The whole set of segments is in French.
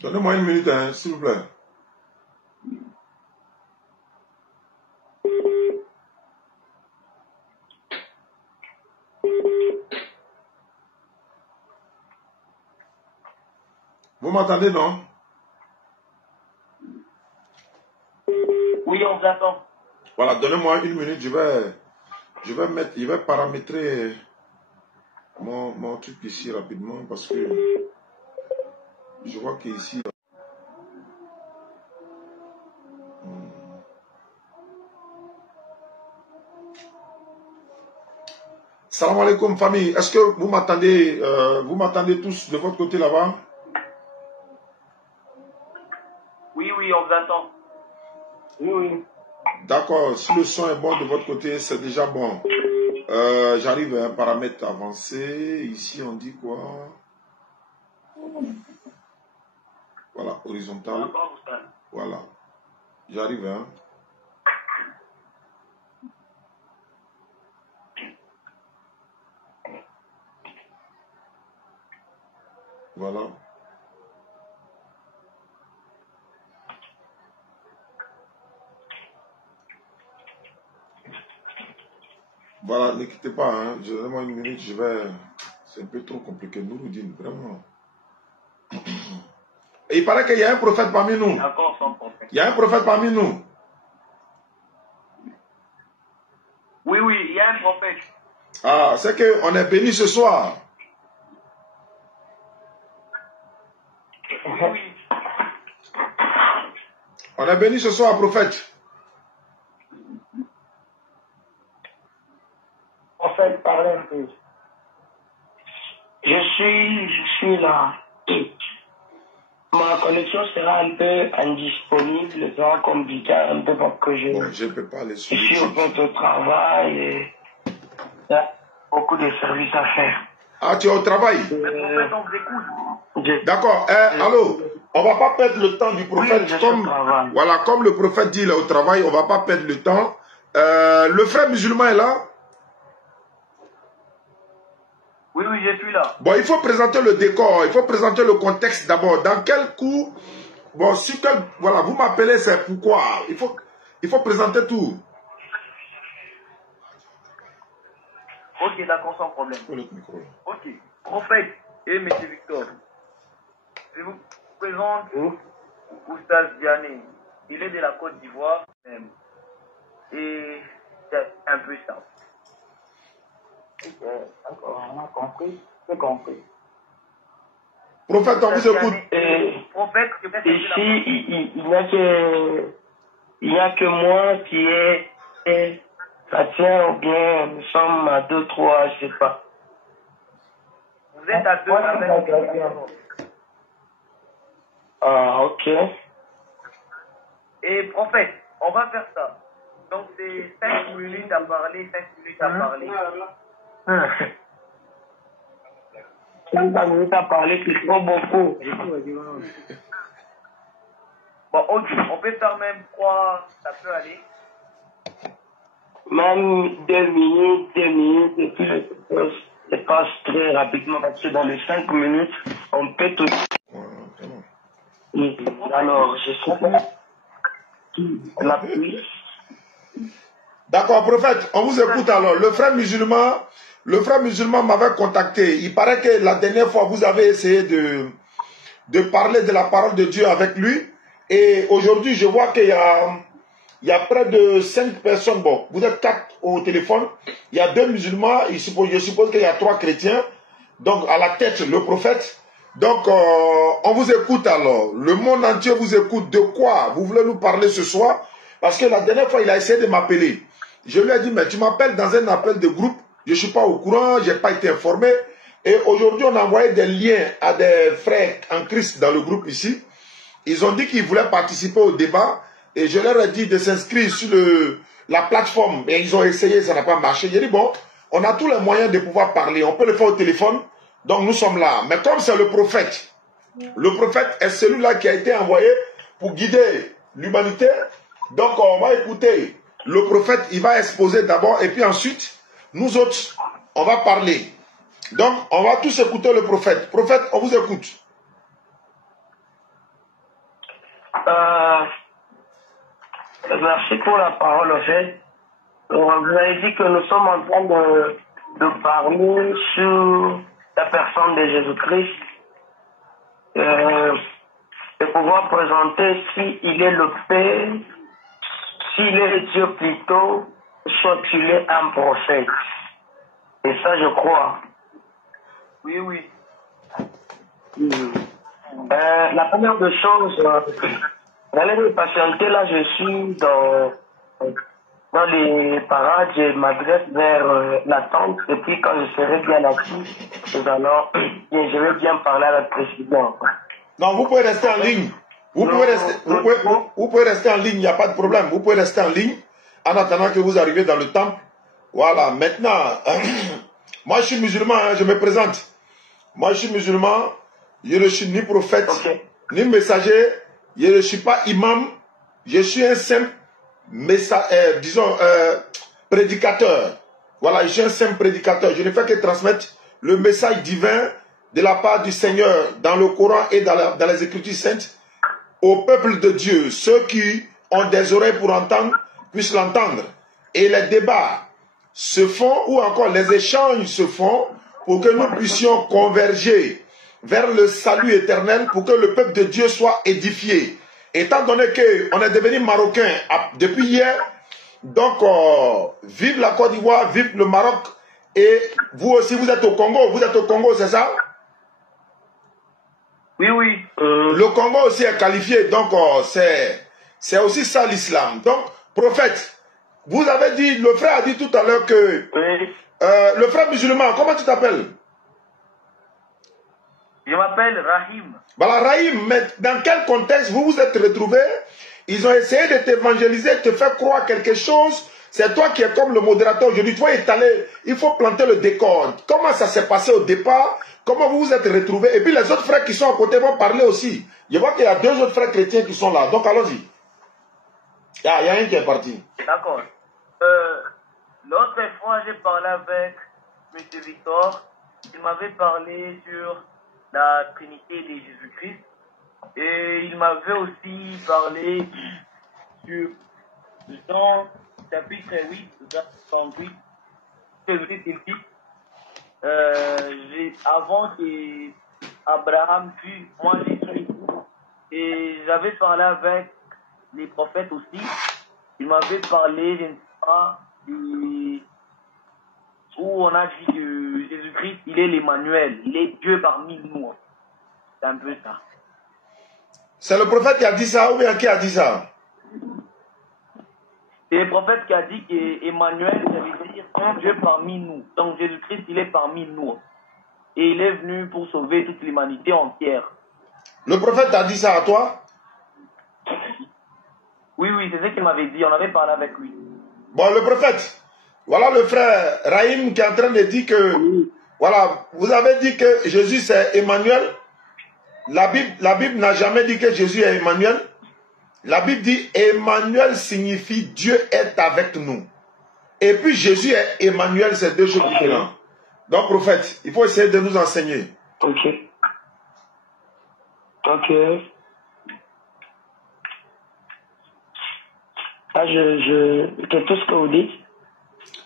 Donnez-moi une minute, hein, s'il vous plaît. Vous m'entendez, non? Oui, on vous attend. Voilà, donnez-moi une minute, je vais paramétrer mon truc ici rapidement parce que je vois qu'ici... Salam alaikum famille, est-ce que vous m'entendez tous de votre côté là-bas? Oui, on vous attend. Oui. D'accord, si le son est bon de votre côté, c'est déjà bon. J'arrive à un paramètre avancé. Ici, on dit quoi? Voilà, horizontal. Voilà. J'arrive, hein. Voilà. Voilà, ne quittez pas, hein. Donnez-moi une minute, c'est un peu trop compliqué, Nouroudine, vraiment. Et il paraît qu'il y a un prophète parmi nous. D'accord, sans problème. Il y a un prophète parmi nous. Oui, il y a un prophète. Ah, c'est qu'on est béni ce soir. Oui. On est béni ce soir, prophète. Prophète, parlez un peu. Je suis là. Ma connexion sera un peu indisponible, ça sera compliqué un peu parce que je ne peux pas aller sur je suis au poste de travail et il y a beaucoup de services à faire. Ah, tu es au travail? D'accord. Allô, on ne va pas perdre le temps du prophète. Oui, comme le prophète dit, il est au travail, on ne va pas perdre le temps. Le frère musulman est là? Oui, je suis là. Bon, il faut présenter le décor, il faut présenter le contexte d'abord. Dans quel coup, bon, voilà, vous m'appelez, c'est pourquoi. Il faut présenter tout. Ok, d'accord, sans problème. Ok, prophète et M. Victor, je vous présente Oustaz Diané. Il est de la Côte d'Ivoire et c'est un peu simple. D'accord, on a compris. J'ai compris. Prophète, on vous écoute. Prophète, ici, il n'y a que moi qui est... Ça tient ou bien nous sommes à 2, 3, je ne sais pas. Vous êtes à 2 avec... Ah, ok. Et prophète, on va faire ça. Donc c'est 5 minutes à parler, 5 minutes à parler. 5 minutes à parler, c'est trop beaucoup. Bon, ok, on peut faire même 3, ça peut aller. Même 2 minutes, et puis je passe très rapidement parce que dans les 5 minutes, on peut tout. Alors, je suis la pluie. D'accord, prophète, on vous écoute alors. Le frère musulman m'avait contacté. Il paraît que la dernière fois, vous avez essayé de parler de la parole de Dieu avec lui. Et aujourd'hui, je vois qu'il y a près de 5 personnes. Bon, vous êtes 4 au téléphone. Il y a 2 musulmans. Je suppose qu'il y a 3 chrétiens. Donc, à la tête, le prophète. Donc, on vous écoute alors. Le monde entier vous écoute. De quoi vous voulez nous parler ce soir? Parce que la dernière fois, il a essayé de m'appeler. Je lui ai dit, mais tu m'appelles dans un appel de groupe. Je ne suis pas au courant, je n'ai pas été informé. Et aujourd'hui, on a envoyé des liens à des frères en Christ dans le groupe ici. Ils ont dit qu'ils voulaient participer au débat. Et je leur ai dit de s'inscrire sur la plateforme. Et ils ont essayé, ça n'a pas marché. J'ai dit, bon, on a tous les moyens de pouvoir parler. On peut le faire au téléphone. Donc nous sommes là. Mais comme c'est le prophète est celui-là qui a été envoyé pour guider l'humanité. Donc on va écouter le prophète, il va exposer d'abord et puis ensuite, nous autres, on va parler. Donc on va tous écouter le prophète. Prophète, on vous écoute. Merci pour la parole, en fait. Vous avez dit que nous sommes en train de parler sur la personne de Jésus-Christ. De pouvoir présenter s'il est le Père, s'il est le Dieu plutôt, soit il est un prophète. Et ça, je crois. Oui, oui. La première des choses, allez me patienter, là, je suis dans les parages, je m'adresse vers la tente, et puis quand je serai bien assis, je vais bien parler à la présidente. Non, vous pouvez rester en ligne. Vous pouvez rester en ligne, il n'y a pas de problème. Vous pouvez rester en ligne en attendant que vous arriviez dans le temple. Voilà, maintenant, moi je suis musulman, hein, je me présente. Moi je suis musulman, je ne suis ni prophète, ni messager, je ne suis pas imam, je suis un simple prédicateur. Voilà, je suis un simple prédicateur. Je ne fais que transmettre le message divin de la part du Seigneur dans le Coran et dans les Écritures saintes au peuple de Dieu. Ceux qui ont des oreilles pour entendre puissent l'entendre. Et les débats se font, ou encore les échanges se font pour que nous puissions converger vers le salut éternel, pour que le peuple de Dieu soit édifié. Étant donné qu'on est devenu marocain depuis hier, donc vive la Côte d'Ivoire, vive le Maroc, et vous aussi vous êtes au Congo, c'est ça? Oui, oui. Le Congo aussi est qualifié, donc c'est aussi ça l'islam. Donc, prophète, vous avez dit, le frère a dit tout à l'heure que le frère musulman, comment tu t'appelles? Je m'appelle Rahim. Voilà, Rahim, mais dans quel contexte vous vous êtes retrouvé? Ils ont essayé de t'évangéliser, de te faire croire quelque chose. C'est toi qui es comme le modérateur aujourd'hui. Tu vas étaler, il faut planter le décor. Comment ça s'est passé au départ? Comment vous vous êtes retrouvés? Et puis les autres frères qui sont à côté vont parler aussi. Je vois qu'il y a 2 autres frères chrétiens qui sont là. Donc allons-y. Il y a un qui est parti. D'accord. L'autre fois, j'ai parlé avec M. Victor. Il m'avait parlé sur la Trinité de Jésus-Christ. Et il m'avait aussi parlé sur Jean chapitre 8, Jean 8. Jésus-Christ, il dit, avant qu'Abraham fût, moi j'ai suis. Et j'avais parlé avec les prophètes aussi. Il m'avait parlé, je ne sais pas, où on a dit que Jésus-Christ, il est l'Emmanuel, il est Dieu parmi nous. C'est un peu ça. C'est le prophète qui a dit ça ou bien qui a dit ça? C'est le prophète qui a dit qu'Emmanuel, ça veut dire Dieu parmi nous. Donc Jésus-Christ, il est parmi nous. Et il est venu pour sauver toute l'humanité entière. Le prophète a dit ça à toi? Oui, oui, c'est ce qu'il m'avait dit. On avait parlé avec lui. Bon, le prophète, voilà le frère Rahim qui est en train de dire que, voilà, vous avez dit que Jésus c'est Emmanuel. La Bible n'a jamais dit que Jésus est Emmanuel. La Bible dit Emmanuel signifie Dieu est avec nous. Et puis Jésus est Emmanuel, c'est 2 choses différentes. Donc prophète, il faut essayer de nous enseigner. Ok. Ah, c'est tout ce que vous dites.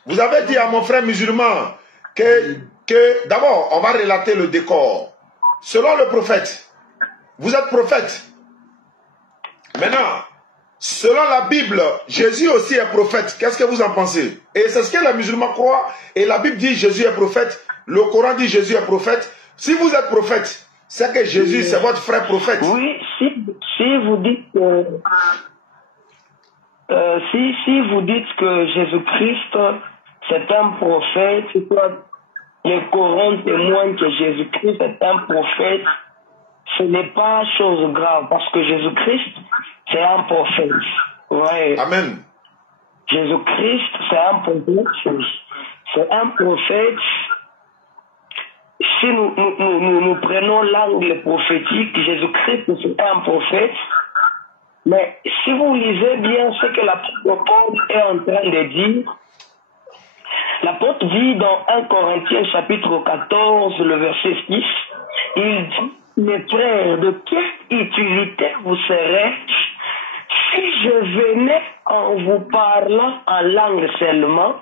Vous avez dit à mon frère musulman que d'abord, on va relater le décor. Selon le prophète, vous êtes prophète. Maintenant, selon la Bible, Jésus aussi est prophète. Qu'est-ce que vous en pensez? Et c'est ce que les musulmans croient. Et la Bible dit Jésus est prophète. Le Coran dit Jésus est prophète. Si vous êtes prophète, c'est que Jésus, c'est votre frère prophète. Oui, si vous dites que... si vous dites que Jésus-Christ, c'est un prophète, le Coran témoigne que Jésus-Christ est un prophète, ce n'est pas chose grave, parce que Jésus-Christ, c'est un prophète. Ouais. Amen. Jésus-Christ, c'est un prophète. C'est un prophète. Si nous prenons l'angle prophétique, Jésus-Christ, c'est un prophète. Mais si vous lisez bien ce que l'apôtre est en train de dire, l'apôtre dit dans 1 Corinthiens chapitre 14, le verset 6, il dit, mes frères, de quelle utilité vous serait si je venais en vous parlant en langue seulement,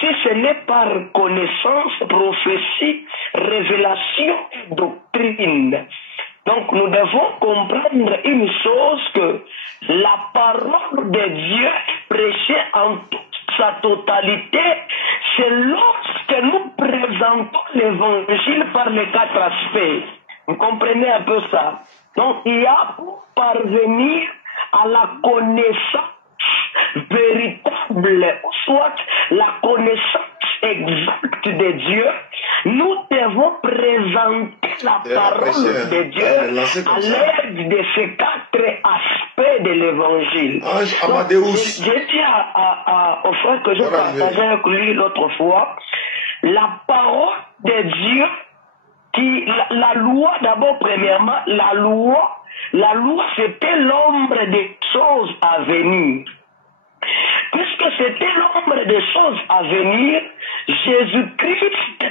si ce n'est par connaissance, prophétie, révélation et doctrine. Donc nous devons comprendre une chose, que la parole de Dieu prêchée en toute sa totalité, c'est lorsque nous présentons l'évangile par les 4 aspects. Vous comprenez un peu ça? Donc il y a pour parvenir à la connaissance véritable, soit la connaissance exacte de Dieu, nous devons présenter la parole de Dieu à l'aide de ces 4 aspects de l'évangile. J'ai dit au frère que je partageais avec lui l'autre fois, la parole de Dieu, la loi d'abord, premièrement, la loi c'était l'ombre des choses à venir. Puisque c'était l'ombre des choses à venir, Jésus-Christ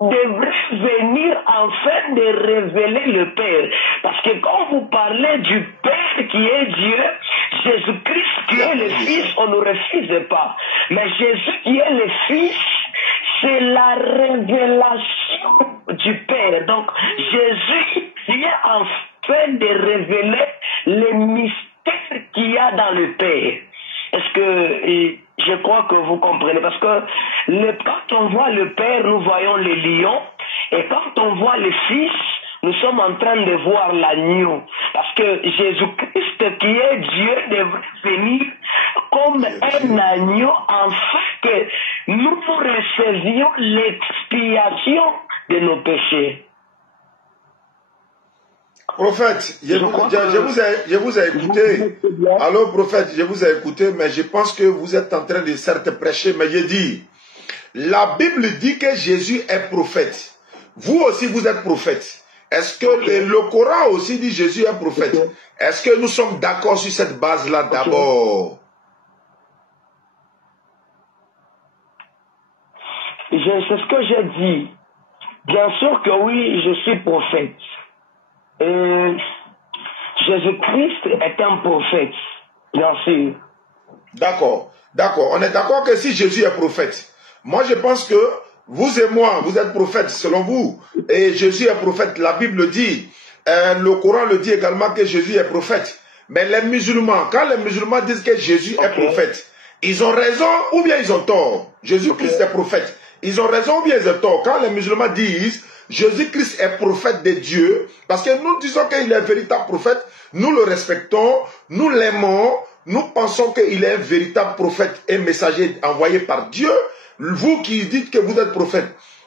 devrait venir afin de révéler le Père. Parce que quand vous parlez du Père qui est Dieu, Jésus-Christ qui est le Fils, on ne refuse pas. Mais Jésus qui est le Fils, c'est la révélation du Père. Donc Jésus vient afin de révéler les mystères qu'il y a dans le Père. Est-ce que je crois que vous comprenez? Parce que quand on voit le Père, nous voyons les lions, et quand on voit le Fils, nous sommes en train de voir l'agneau. Parce que Jésus-Christ, qui est Dieu, devrait venir comme un agneau afin que nous recevions l'expiation de nos péchés. Prophète, je vous ai écouté. Alors, prophète, je vous ai écouté, mais je pense que vous êtes en train de certes prêcher. Mais je dis, la Bible dit que Jésus est prophète. Vous aussi, vous êtes prophète. Est-ce que le Coran aussi dit Jésus est prophète? Est-ce que nous sommes d'accord sur cette base-là d'abord? C'est ce que j'ai dit. Bien sûr que oui, je suis prophète. Jésus-Christ est un prophète, bien sûr. D'accord, d'accord. On est d'accord que si Jésus est prophète, moi je pense que vous et moi, vous êtes prophètes selon vous, et Jésus est prophète, la Bible dit, le Coran le dit également que Jésus est prophète. Mais les musulmans, quand les musulmans disent que Jésus est prophète, ils ont raison ou bien ils ont tort? Jésus-Christ est prophète. Ils ont raison ou bien ils ont tort? Quand les musulmans disent Jésus-Christ est prophète de Dieu, parce que nous disons qu'il est un véritable prophète, nous le respectons, nous l'aimons, nous pensons qu'il est un véritable prophète et messager envoyé par Dieu. Vous qui dites que vous êtes prophète,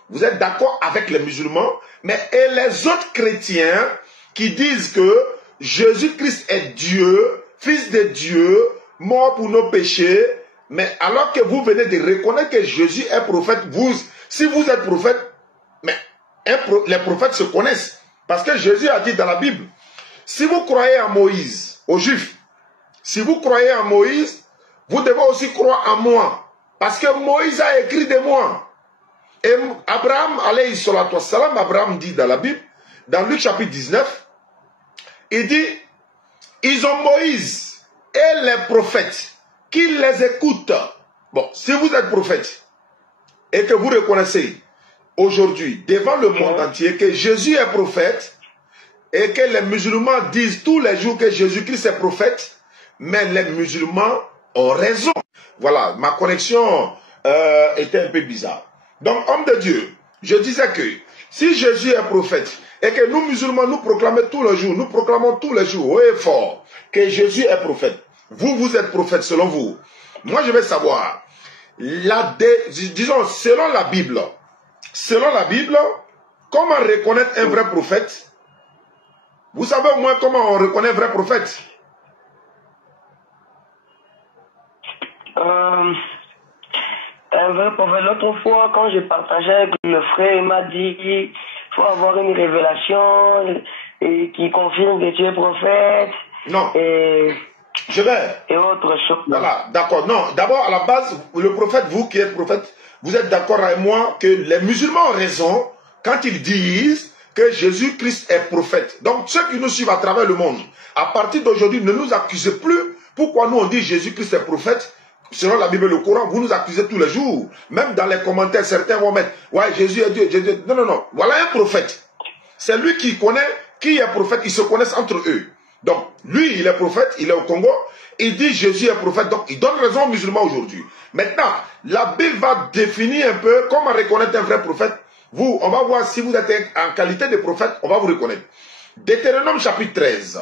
vous êtes d'accord avec les musulmans, mais et les autres chrétiens qui disent que Jésus-Christ est Dieu, Fils de Dieu, mort pour nos péchés, mais alors que vous venez de reconnaître que Jésus est prophète, si vous êtes prophète, mais les prophètes se connaissent. Parce que Jésus a dit dans la Bible, si vous croyez en Moïse, aux Juifs, si vous croyez en Moïse, vous devez aussi croire en moi. Parce que Moïse a écrit de moi. Et Abraham, alayhi salatu wassalam, Abraham dit dans la Bible, dans Luc chapitre 19, il dit, ils ont Moïse et les prophètes qui les écoutent. Bon, si vous êtes prophète et que vous reconnaissez aujourd'hui, devant le monde entier, que Jésus est prophète et que les musulmans disent tous les jours que Jésus-Christ est prophète, mais les musulmans ont raison. Voilà, ma connexion était un peu bizarre. Donc, homme de Dieu, je disais que si Jésus est prophète et que nous musulmans, nous proclamons tous les jours, nous proclamons tous les jours, haut et fort, que Jésus est prophète. Vous êtes prophète selon vous. Moi, je veux savoir, disons, selon la Bible, comment reconnaître un vrai prophète? Vous savez au moins comment on reconnaît un vrai prophète? Un vrai prophète. L'autre fois, quand je partageais avec le frère, il m'a dit qu'il faut avoir une révélation qui confirme que tu es prophète. Non. Et autre chose. Voilà, d'accord. Non, d'abord, à la base, le prophète, vous qui êtes prophète, vous êtes d'accord avec moi que les musulmans ont raison quand ils disent que Jésus-Christ est prophète. Donc, ceux qui nous suivent à travers le monde, à partir d'aujourd'hui, ne nous accusez plus Pourquoi nous on dit Jésus-Christ est prophète? Selon la Bible et le Coran, vous nous accusez tous les jours. Même dans les commentaires, certains vont mettre, ouais, Jésus est Dieu, Jésus. Non, non, non. Voilà un prophète. C'est lui qui connaît qui est prophète. Ils se connaissent entre eux. Donc, lui, il est prophète, il est au Congo. Il dit Jésus est prophète. Donc, il donne raison aux musulmans aujourd'hui. Maintenant, la Bible va définir un peu comment reconnaître un vrai prophète. Vous, on va voir si vous êtes en qualité de prophète, on va vous reconnaître. Deutéronome chapitre 13.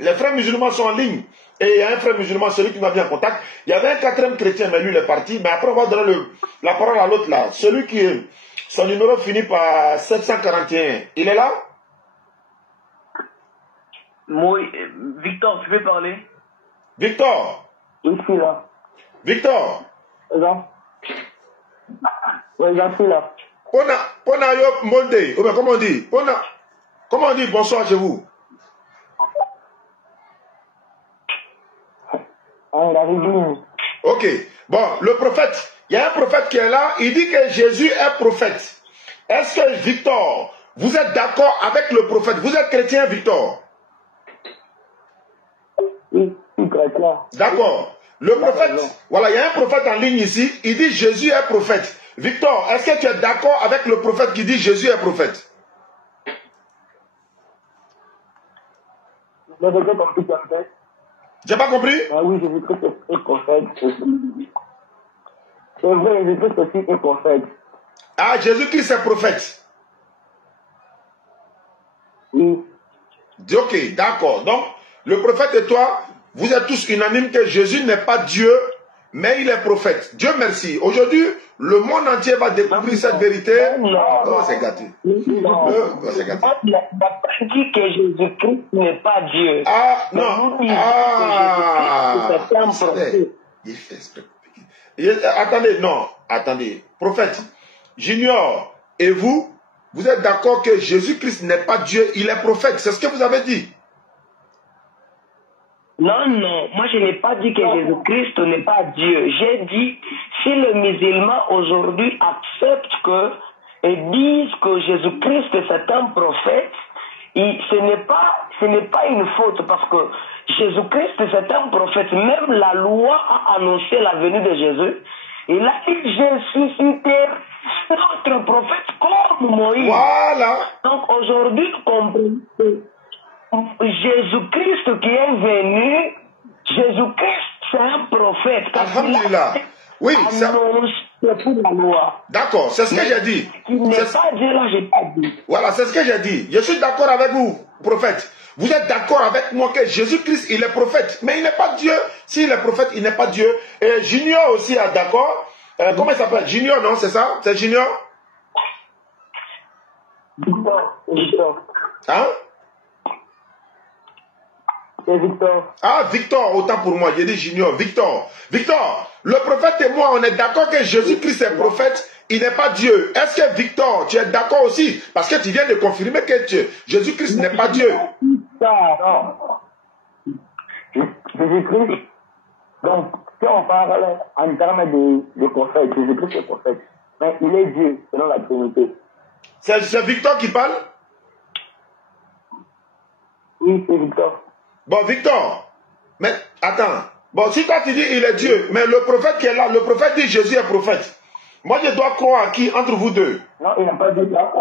Les frères musulmans sont en ligne. Et il y a un frère musulman, celui qui m'a mis en contact. Il y avait un quatrième chrétien, mais lui, il est parti. Mais après, on va donner la parole à l'autre là. Celui qui est, son numéro finit par 741. Il est là? Moi, Victor, tu veux parler? Victor. Ici, là. Victor. Non. Oui, j'en suis là. Pona yo monde. Ou bien, comment on dit? Comment on dit bonsoir chez vous? Ok. Bon, le prophète, il y a un prophète qui est là, il dit que Jésus est prophète. Est-ce que Victor, vous êtes d'accord avec le prophète? Vous êtes chrétien, Victor? Oui, chrétien. D'accord. Le prophète, voilà, il y a un prophète en ligne ici, il dit Jésus est prophète. Victor, est-ce que tu es d'accord avec le prophète qui dit Jésus est prophète? J'ai pas compris? Ah oui, Jésus-Christ est prophète. C'est vrai, Jésus-Christ aussi est prophète. Ah, Jésus-Christ est prophète. Oui. Ok, d'accord. Donc, le prophète et toi, vous êtes tous unanimes que Jésus n'est pas Dieu, mais il est prophète. Dieu merci. Aujourd'hui, le monde entier va découvrir cette vérité. Oh, c'est gâté. C'est gâté. On n'a pas dit que Jésus-Christ n'est pas Dieu. Ah, non. Attendez, non. Attendez. Prophète, j'ignore. Et vous, vous êtes d'accord que Jésus-Christ n'est pas Dieu, il est prophète. C'est ce que vous avez dit. Non, non, moi je n'ai pas dit que Jésus-Christ n'est pas Dieu. J'ai dit, si les musulmans aujourd'hui acceptent que et disent que Jésus-Christ est un prophète, ce n'est pas une faute parce que Jésus-Christ c'est un prophète. Même la loi a annoncé la venue de Jésus. Il a dit, je susciterai notre prophète comme Moïse. Voilà. Donc aujourd'hui, comprenez que Jésus-Christ qui est venu, Jésus-Christ c'est un prophète. Alhamdulillah. Oui, c'est pour la loi. D'accord, c'est ce que j'ai dit. Il n'est pas Dieu là, j'ai pas dit. Voilà, c'est ce que j'ai dit. Je suis d'accord avec vous, prophète. Vous êtes d'accord avec moi que Jésus-Christ, il est prophète. Mais il n'est pas Dieu. S'il est prophète, il n'est pas Dieu. Et Junior aussi est d'accord. Comment il s'appelle? Junior, non, c'est ça? C'est Junior? Victor. Hein? C'est Victor. Ah, Victor, autant pour moi. J'ai dit Junior. Victor. Victor, le prophète et moi, on est d'accord que Jésus-Christ est prophète. Il n'est pas Dieu. Est-ce que Victor, tu es d'accord aussi? Parce que tu viens de confirmer que Jésus-Christ n'est pas Dieu. Non. Jésus-Christ. Donc, si on parle en termes de prophète, Jésus-Christ est prophète. Mais il est Dieu, selon la Trinité. C'est Victor qui parle? Oui, c'est Victor. Bon, Victor, mais attends. Bon, si toi tu dis il est Dieu, mais le prophète qui est là, le prophète dit Jésus est prophète. Moi, je dois croire à qui entre vous deux? Non, il n'a pas dit ça.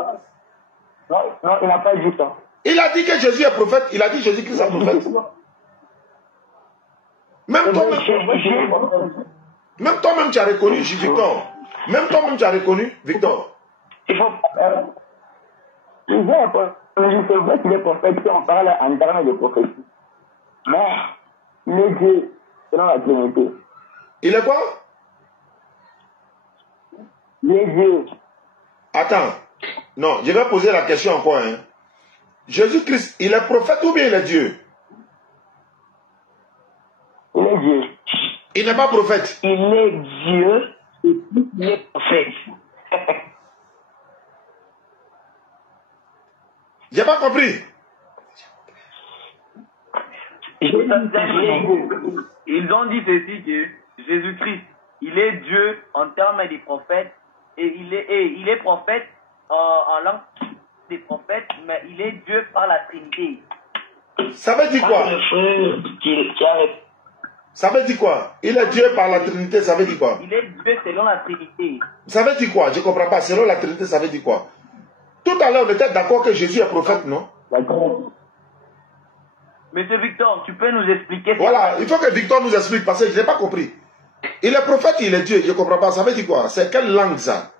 Non, il n'a pas dit ça. Il a dit que Jésus est prophète. Il a dit Jésus-Christ est prophète. Même toi-même, tu as reconnu, Victor. Même toi-même, tu as reconnu, Victor. Il faut... c'est vrai qu'il est prophète si on parle en termes de prophétie. Mais, il est Dieu, selon la Trinité. Il est quoi? Il est Dieu. Attends. Non, je vais poser la question encore. Hein. Jésus-Christ, il est prophète ou bien il est Dieu? Il est Dieu. Il n'est pas prophète. Il est Dieu et il est prophète. J'ai pas compris. Ils ont dit ceci que Jésus-Christ, il est Dieu en termes des prophètes et il est prophète en langue des prophètes, mais il est Dieu par la Trinité. Ça veut dire quoi? Ça veut dire quoi? Il est Dieu par la Trinité, ça veut dire quoi? Il est Dieu selon la Trinité. Ça veut dire quoi? Je ne comprends pas. Selon la Trinité, ça veut dire quoi? Tout à l'heure, on était d'accord que Jésus est prophète, non? D'accord. Monsieur Victor, tu peux nous expliquer? Voilà, il faut que Victor nous explique parce que je n'ai pas compris. Il est prophète, il est Dieu, je ne comprends pas. Ça veut dire quoi? C'est quelle langue ça?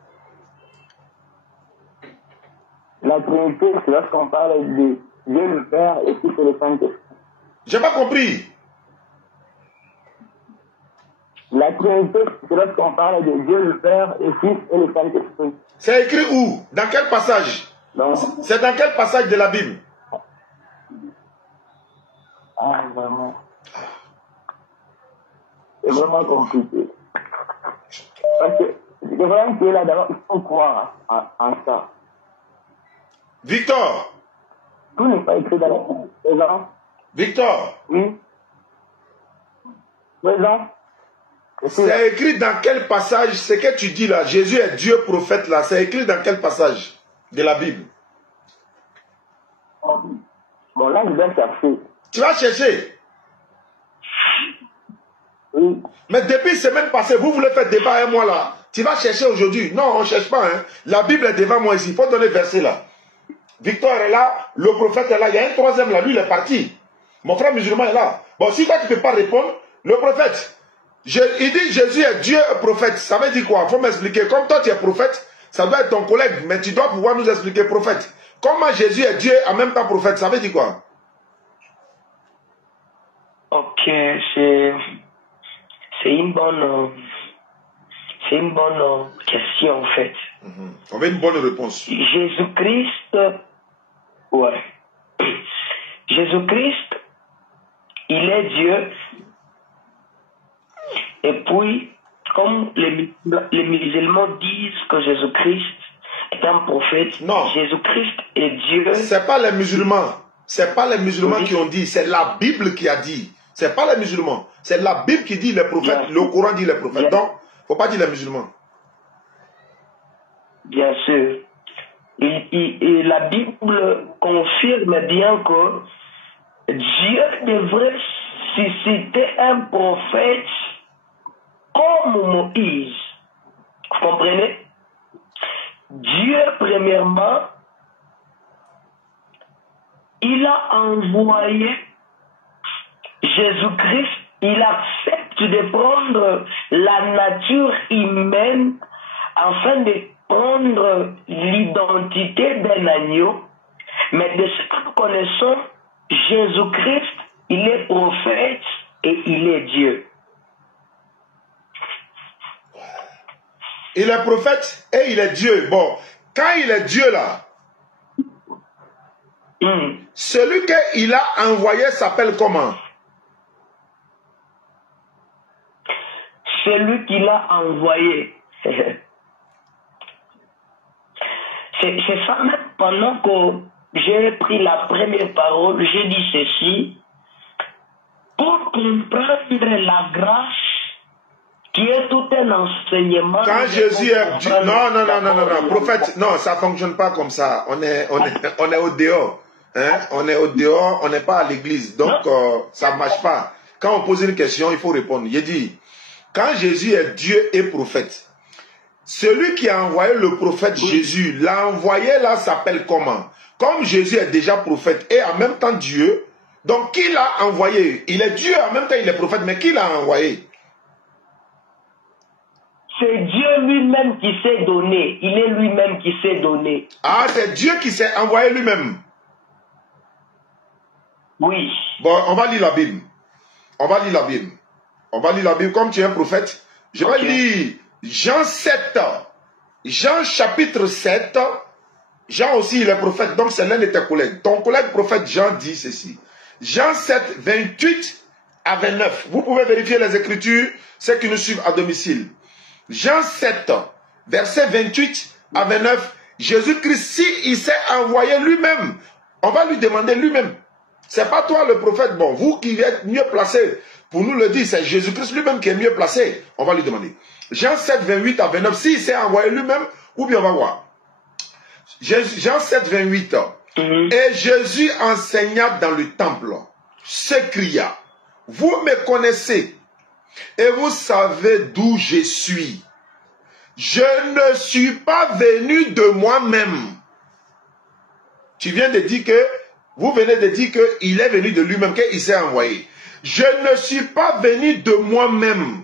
La Trinité, c'est lorsqu'on parle de Dieu le Père et Fils et le Saint-Esprit. Je n'ai pas compris. La Trinité, c'est lorsqu'on parle de Dieu le Père et Fils et le Saint-Esprit. C'est écrit où? Dans quel passage? C'est dans quel passage de la Bible? Ah, vraiment. C'est vraiment compliqué. Parce que les gens qui est là d'abord, il faut croire en ça. Victor. Tout n'est pas écrit dans la Bible. Présent. Victor. Oui. Présent. C'est écrit dans quel passage? Ce que tu dis là, Jésus est Dieu prophète là, c'est écrit dans quel passage de la Bible? Bon, là, je dois chercher. Tu vas chercher? Oui. Mais depuis semaine passée, vous voulez faire débat avec moi là. Tu vas chercher aujourd'hui? Non, on ne cherche pas. Hein. La Bible est devant moi ici. Il faut donner verset là. Victor est là, le prophète est là. Il y a un troisième là, lui il est parti. Mon frère musulman est là. Bon, si toi tu ne peux pas répondre, le prophète, il dit Jésus est Dieu prophète. Ça veut dire quoi? Il faut m'expliquer. Comme toi tu es prophète, ça doit être ton collègue, mais tu dois pouvoir nous expliquer prophète. Comment Jésus est Dieu en même temps prophète? Ça veut dire quoi? Ok, c'est une bonne question en fait. On veut une bonne réponse. Jésus-Christ, ouais. Jésus-Christ, il est Dieu. Et puis, comme les musulmans disent que Jésus-Christ est un prophète, non. Jésus-Christ est Dieu. C'est pas les musulmans. C'est pas les musulmans qui ont dit. C'est la Bible qui a dit. C'est pas les musulmans. C'est la Bible qui dit les prophètes. Le Coran dit les prophètes. Donc, faut pas dire les musulmans. Bien sûr. Et la Bible confirme bien que Dieu devrait susciter un prophète comme Moïse. Vous comprenez? Dieu, premièrement, il a envoyé Jésus-Christ, il accepte de prendre la nature humaine afin de prendre l'identité d'un agneau. Mais de ce que nous connaissons, Jésus-Christ, il est prophète et il est Dieu. Il est prophète et il est Dieu. Bon, quand il est Dieu là, celui qu'il a envoyé s'appelle comment? Celui qu'il a envoyé. C'est ça même pendant que j'ai pris la première parole, j'ai dit ceci. Pour comprendre la grâce qui est tout un enseignement. Quand Jésus est Dieu. Non, prophète, non, ça ne fonctionne pas comme ça. On est au dehors. Hein? On est au dehors, on n'est pas à l'église. Donc, ça ne marche pas. Quand on pose une question, il faut répondre. Il dit, quand Jésus est Dieu et prophète, celui qui a envoyé le prophète Jésus, l'a envoyé là s'appelle comment? Comme Jésus est déjà prophète et en même temps Dieu, donc qui l'a envoyé? Il est Dieu, en même temps il est prophète, mais qui l'a envoyé? C'est Dieu lui-même qui s'est donné. Il est lui-même qui s'est donné. Ah, c'est Dieu qui s'est envoyé lui-même. Oui. Bon, on va lire la Bible. On va lire la Bible. On va lire la Bible comme tu es un prophète. Je vais lire Jean 7. Jean chapitre 7. Jean aussi, il est prophète. Donc, c'est l'un de tes collègues. Ton collègue prophète Jean dit ceci. Jean 7, 28 à 29. Vous pouvez vérifier les Écritures, ceux qui nous suivent à domicile. Jean 7, verset 28 à 29. Jésus-Christ, si il s'est envoyé lui-même, on va lui demander lui-même. C'est pas toi le prophète. Bon, vous qui êtes mieux placé pour nous le dire, c'est Jésus-Christ lui-même qui est mieux placé. On va lui demander. Jean 7, 28 à 29. S'il s'est envoyé lui-même, ou bien on va voir. Jean 7, 28. Et Jésus enseigna dans le temple, s'écria, vous me connaissez, et vous savez d'où je suis. Je ne suis pas venu de moi-même. Tu viens de dire que, vous venez de dire qu'il est venu de lui-même, qu'il s'est envoyé. Je ne suis pas venu de moi-même.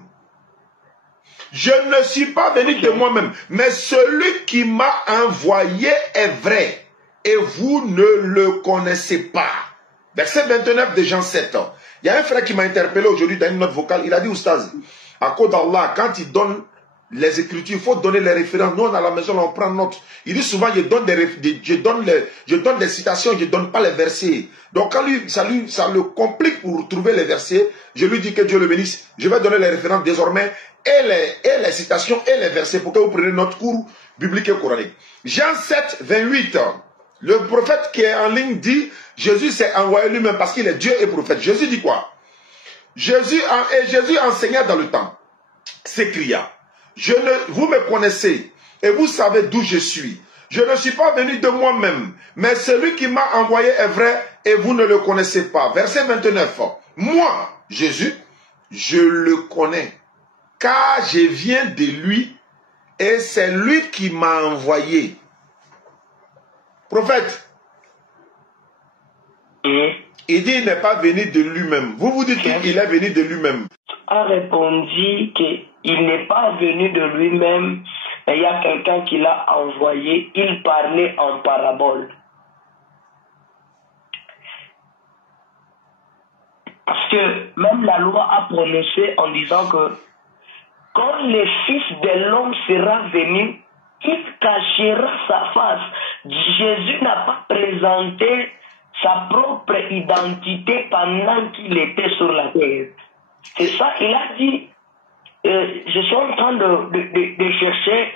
Je ne suis pas venu de moi-même, mais celui qui m'a envoyé est vrai, et vous ne le connaissez pas. Verset 29 de Jean 7. Il y a un frère qui m'a interpellé aujourd'hui dans une note vocale, il a dit, Oustaz, à cause d'Allah, quand il donne les écritures, il faut donner les références. Nous, à la maison, on prend note. Il dit souvent, je donne des citations, je ne donne pas les versets. Donc, quand ça le complique pour trouver les versets, je lui dis que Dieu le bénisse. Je vais donner les références désormais, et les citations et les versets pour que vous preniez notre cours biblique et coranique. Jean 7, 28. Le prophète qui est en ligne dit, Jésus s'est envoyé lui-même parce qu'il est Dieu et prophète. Jésus dit quoi? Jésus enseigna dans le temps, s'écria, vous me connaissez et vous savez d'où je suis. Je ne suis pas venu de moi-même, mais celui qui m'a envoyé est vrai et vous ne le connaissez pas. Verset 29. Moi, Jésus, je le connais, car je viens de lui et c'est lui qui m'a envoyé. Prophète, il dit qu'il n'est pas venu de lui-même. Vous vous dites qu'il est venu de lui-même. A répondu qu'il n'est pas venu de lui-même, mais il y a quelqu'un qui l'a envoyé. Il parlait en parabole. Parce que même la loi a prononcé en disant que quand le Fils de l'homme sera venu, il cachera sa face. Jésus n'a pas présenté sa propre identité pendant qu'il était sur la terre. C'est ça, il a dit, je suis en train de chercher,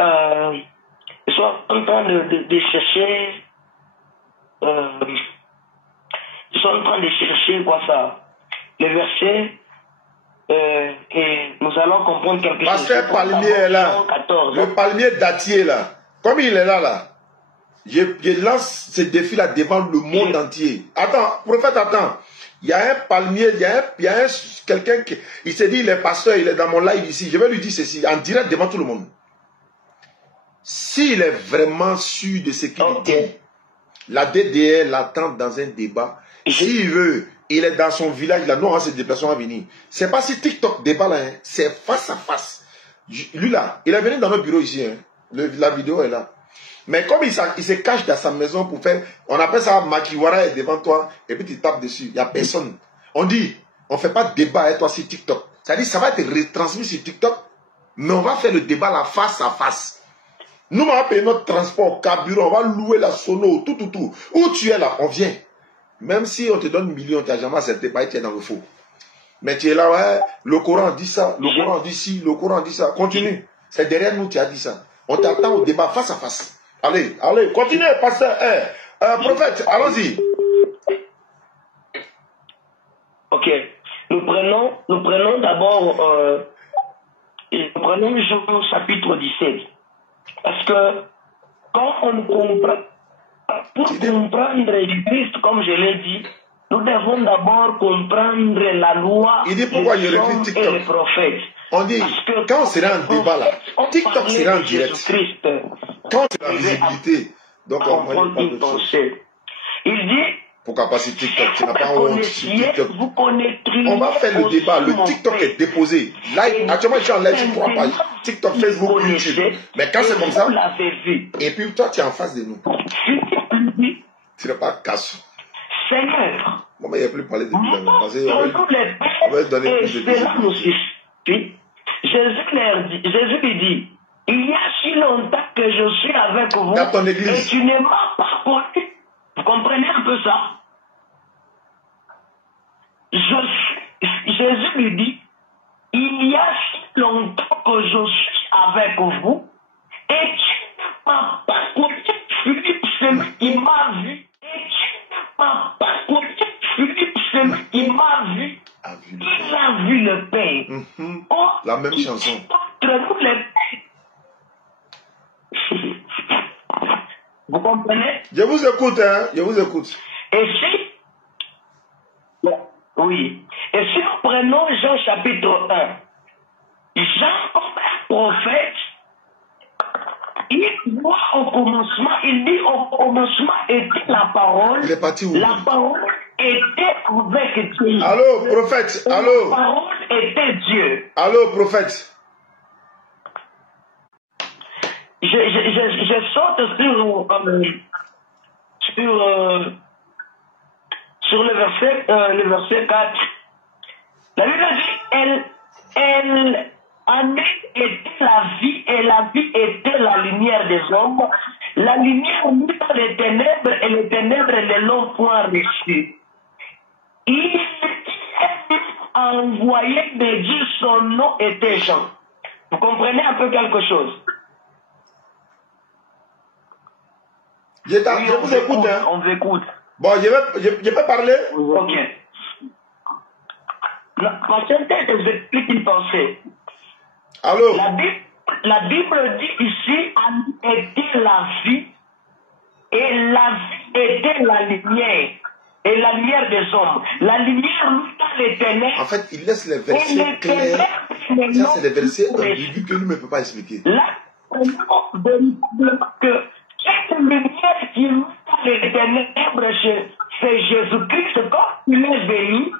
je suis en train de chercher, je suis en train de chercher quoi ça, le verset, et nous allons comprendre quelque chose. Pasteur Palmier est là, 14, le palmier dattier là, comme il est là, je lance ce défi là devant le monde entier. Attends, prophète, attends. Il y a un palmier, il y a quelqu'un qui il s'est dit, il est pasteur, il est dans mon live ici. Je vais lui dire ceci, en direct devant tout le monde. S'il est vraiment sûr de ce qu'il dit, la DDR l'attend dans un débat. S'il veut, il est dans son village, là, nous, on va se déplacer à venir. C'est pas si TikTok débat là, hein, c'est face à face. Lui là, il est venu dans notre bureau ici, hein. La vidéo est là. Mais comme il se cache dans sa maison pour faire, on appelle ça Makiwara est devant toi, et puis tu tapes dessus, il n'y a personne. On dit, on ne fait pas de débat avec toi sur TikTok. C'est-à-dire, ça va être retransmis sur TikTok, mais on va faire le débat là face à face. Nous, on va payer notre transport, carburant, on va louer la sono, tout. Où tu es là, on vient. Même si on te donne 1 million, tu n'as jamais accepté, pas, tu es dans le faux. Mais tu es là, ouais, le Coran dit ça, le Coran dit ci, le Coran dit ça. Continue. C'est derrière nous, tu as dit ça. On t'attend au débat face à face. Allez, continuez, pasteur. Prophète, allons-y. Ok. Nous prenons d'abord, nous prenons Jean chapitre 17. Parce que quand on comprend, pour comprendre le Christ, comme je l'ai dit, nous devons d'abord comprendre la loi, il dit pourquoi les hommes et les prophètes. On dit, quand on sera en débat là, TikTok sera en direct. Quand c'est la visibilité, donc on va pas de choses. Il dit, pourquoi pas sur TikTok, tu n'as pas honte sur TikTok. On va faire le débat, le TikTok est déposé. Live, actuellement je suis en live sur 3 pages. TikTok, Facebook, YouTube. Mais quand c'est comme ça, et puis toi tu es en face de nous. Tu n'es pas casse. Seigneur, bon, mais il n'y a plus parler de lui maintenant. Parce qu'on va donner plus de visibilité. Jésus lui dit, il y a si longtemps que je suis avec vous dans ton église. Et tu ne m'as pas connu. Vous comprenez un peu ça? Jésus lui dit, il y a si longtemps que je suis avec vous et tu ne m'as pas connu. Philippe, celui qui m'a vu. Et tu ne m'as pas connu. Philippe, celui qui m'a vu. Il a vu le Père. Oh, la même chanson. Vous comprenez? Je vous écoute, hein? Je vous écoute. Et si... Oui. Et si nous prenons Jean chapitre 1, Jean, comme un prophète, il voit au commencement, il dit au commencement était la parole. Il est parti où? La parole était avec Dieu. Allô, prophète, allô. La parole était Dieu. Allô, prophète. Je saute sur le verset 4. La Bible dit, elle en était la vie, et la vie était la lumière des hommes. La lumière mit dans les ténèbres, et les ténèbres ne l'ont point reçue. Il a envoyé de Dieu, son nom était Jean. Vous comprenez un peu quelque chose? Je vous écoute. Hein. On vous écoute. Bon, je peux parler? Ok. Ma synthèse vous explique une pensée. Allô? La Bible dit ici, en était la vie, et la vie était la lumière, et la lumière des hommes. La lumière nous dans les ténèbres. En fait, il laisse les versets clairs. Ça, c'est des versets ambigus que lui ne peut pas expliquer. Là, on que cette lumière qui nous dans les ténèbres, c'est Jésus-Christ, quand il est venu,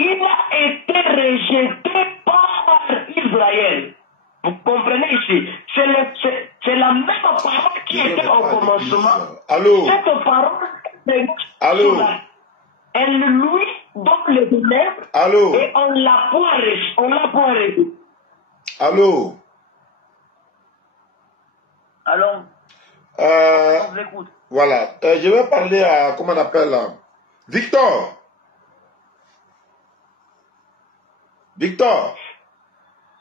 il a été rejeté par Israël. Vous comprenez ici? C'est la même parole qui était au commencement. Allô? Cette parole, allô? Elle lui donne les ténèbres. Allô? Et on l'a poiré. Allô? Alors, on vous écoute. Voilà. Je vais parler à, comment on appelle là? Victor. Victor.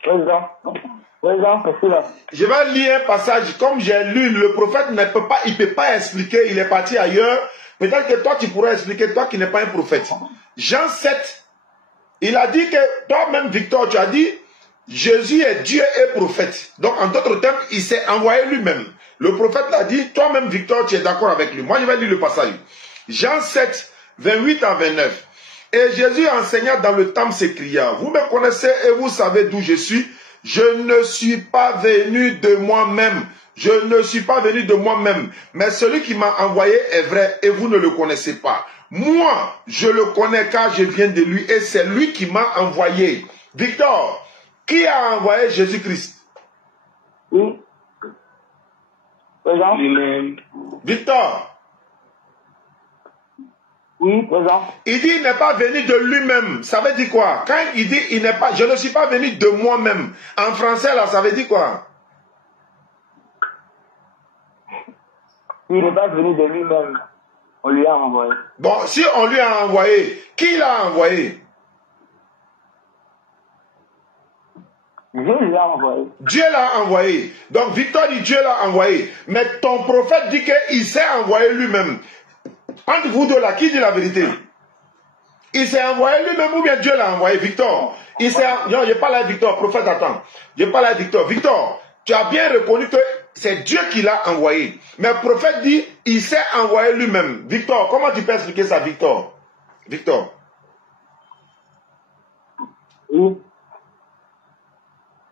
Président, c'est là. Je vais lire un passage. Comme j'ai lu, le prophète ne peut pas, il peut pas expliquer, il est parti ailleurs. Peut-être que toi, tu pourrais expliquer, toi qui n'es pas un prophète. Jean 7, il a dit que, toi-même, Victor, tu as dit, Jésus est Dieu et prophète. Donc, en d'autres termes, il s'est envoyé lui-même. Le prophète l'a dit, toi-même, Victor, tu es d'accord avec lui. Moi, je vais lire le passage. Jean 7, 28 à 29. Et Jésus enseigna dans le temple s'écria, vous me connaissez et vous savez d'où je suis. Je ne suis pas venu de moi-même. Je ne suis pas venu de moi-même. Mais celui qui m'a envoyé est vrai et vous ne le connaissez pas. Moi, je le connais car je viens de lui et c'est lui qui m'a envoyé. Victor, qui a envoyé Jésus-Christ? Oui. Présent. Victor. Oui, présent. Il dit il n'est pas venu de lui-même. Ça veut dire quoi? Quand il dit il n'est pas, je ne suis pas venu de moi-même. En français là, ça veut dire quoi? Il n'est pas venu de lui-même. On lui a envoyé. Bon, si on lui a envoyé, qui l'a envoyé? Dieu l'a envoyé. Dieu l'a envoyé. Donc Victor dit Dieu l'a envoyé. Mais ton prophète dit qu'il s'est envoyé lui-même. Entre vous deux là, qui dit la vérité? Il s'est envoyé lui-même ou bien Dieu l'a envoyé? Victor, non, je parle à Victor, prophète, attends. Je parle à Victor. Victor, tu as bien reconnu que c'est Dieu qui l'a envoyé. Mais le prophète dit, il s'est envoyé lui-même. Victor, comment tu peux expliquer ça, Victor? Victor. Oui.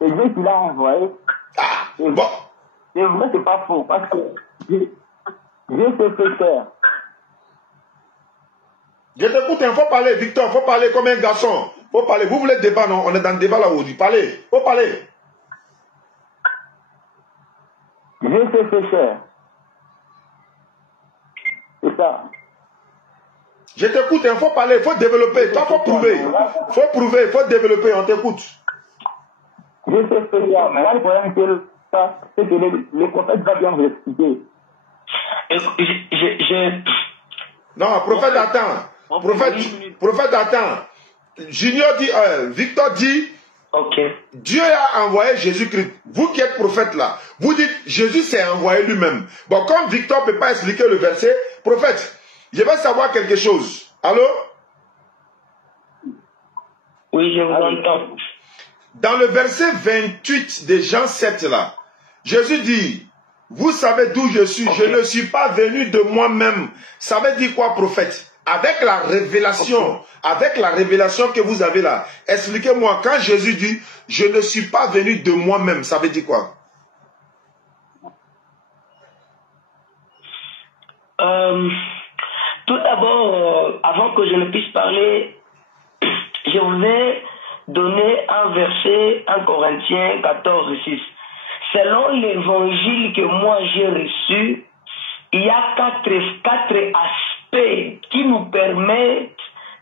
C'est Dieu qui l'a envoyé. Ah, bon. C'est vrai, c'est pas faux. Parce que Dieu s'est fait faire. Je t'écoute, il faut parler, Victor, il faut parler comme un garçon. Il faut parler. Vous voulez débat, non? On est dans le débat là aujourd'hui. Parlez, il faut parler. Dieu s'est fait faire. C'est ça. Je t'écoute, il faut parler, il faut développer. Toi, il faut prouver. Il faut prouver, il faut développer, on t'écoute. Dieu s'est fait faire. Mais là, le problème, c'est que le prophète va bien vous expliquer. Non, prophète attend. Prophète attend. Junior dit, Victor dit, okay. Dieu a envoyé Jésus-Christ. Vous qui êtes prophète là, vous dites Jésus s'est envoyé lui-même. Bon, comme Victor ne peut pas expliquer le verset, prophète, je veux savoir quelque chose. Allô? Oui, je vous entends. Dans le verset 28 de Jean 7 là, Jésus dit, vous savez d'où je suis, okay. Je ne suis pas venu de moi-même. Ça veut dire quoi, prophète? avec la révélation que vous avez là, expliquez-moi, quand Jésus dit, je ne suis pas venu de moi-même, ça veut dire quoi? Tout d'abord, avant que je ne puisse parler, je vous ai donné un verset, 1 Corinthiens 14, 6. Selon l'évangile que moi j'ai reçu, il y a quatre aspects qui nous permettent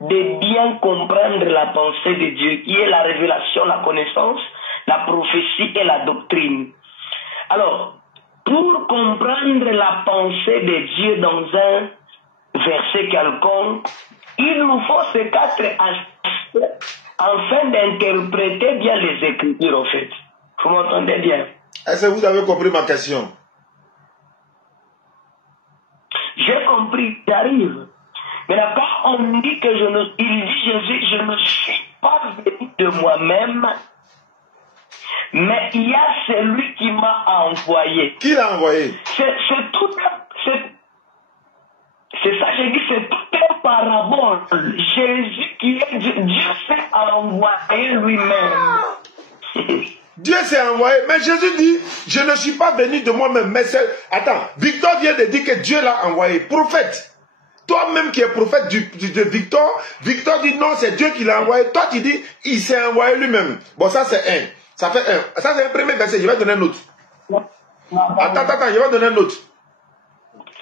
de bien comprendre la pensée de Dieu, qui est la révélation, la connaissance, la prophétie et la doctrine. Alors, pour comprendre la pensée de Dieu dans un verset quelconque, il nous faut ces 4 aspects afin d'interpréter bien les Écritures, en fait. Vous m'entendez bien? Est-ce que vous avez compris ma question? J'ai compris, j'arrive. Mais là, quand on dit que il dit Jésus, je ne suis pas venu de moi-même, mais il y a celui qui m'a envoyé. Qui l'a envoyé? C'est ça, j'ai dit, c'est tout un parabole. Jésus qui est Dieu s'est envoyé lui-même. Dieu s'est envoyé, mais Jésus dit, je ne suis pas venu de moi-même, mais c'est... Attends, Victor vient de dire que Dieu l'a envoyé. Prophète. Toi-même qui es prophète de Victor, Victor dit non, c'est Dieu qui l'a envoyé. Toi, tu dis, il s'est envoyé lui-même. Bon, ça c'est un. Ça fait un. Ça c'est un premier verset, je vais donner un autre. Attends, je vais donner un autre.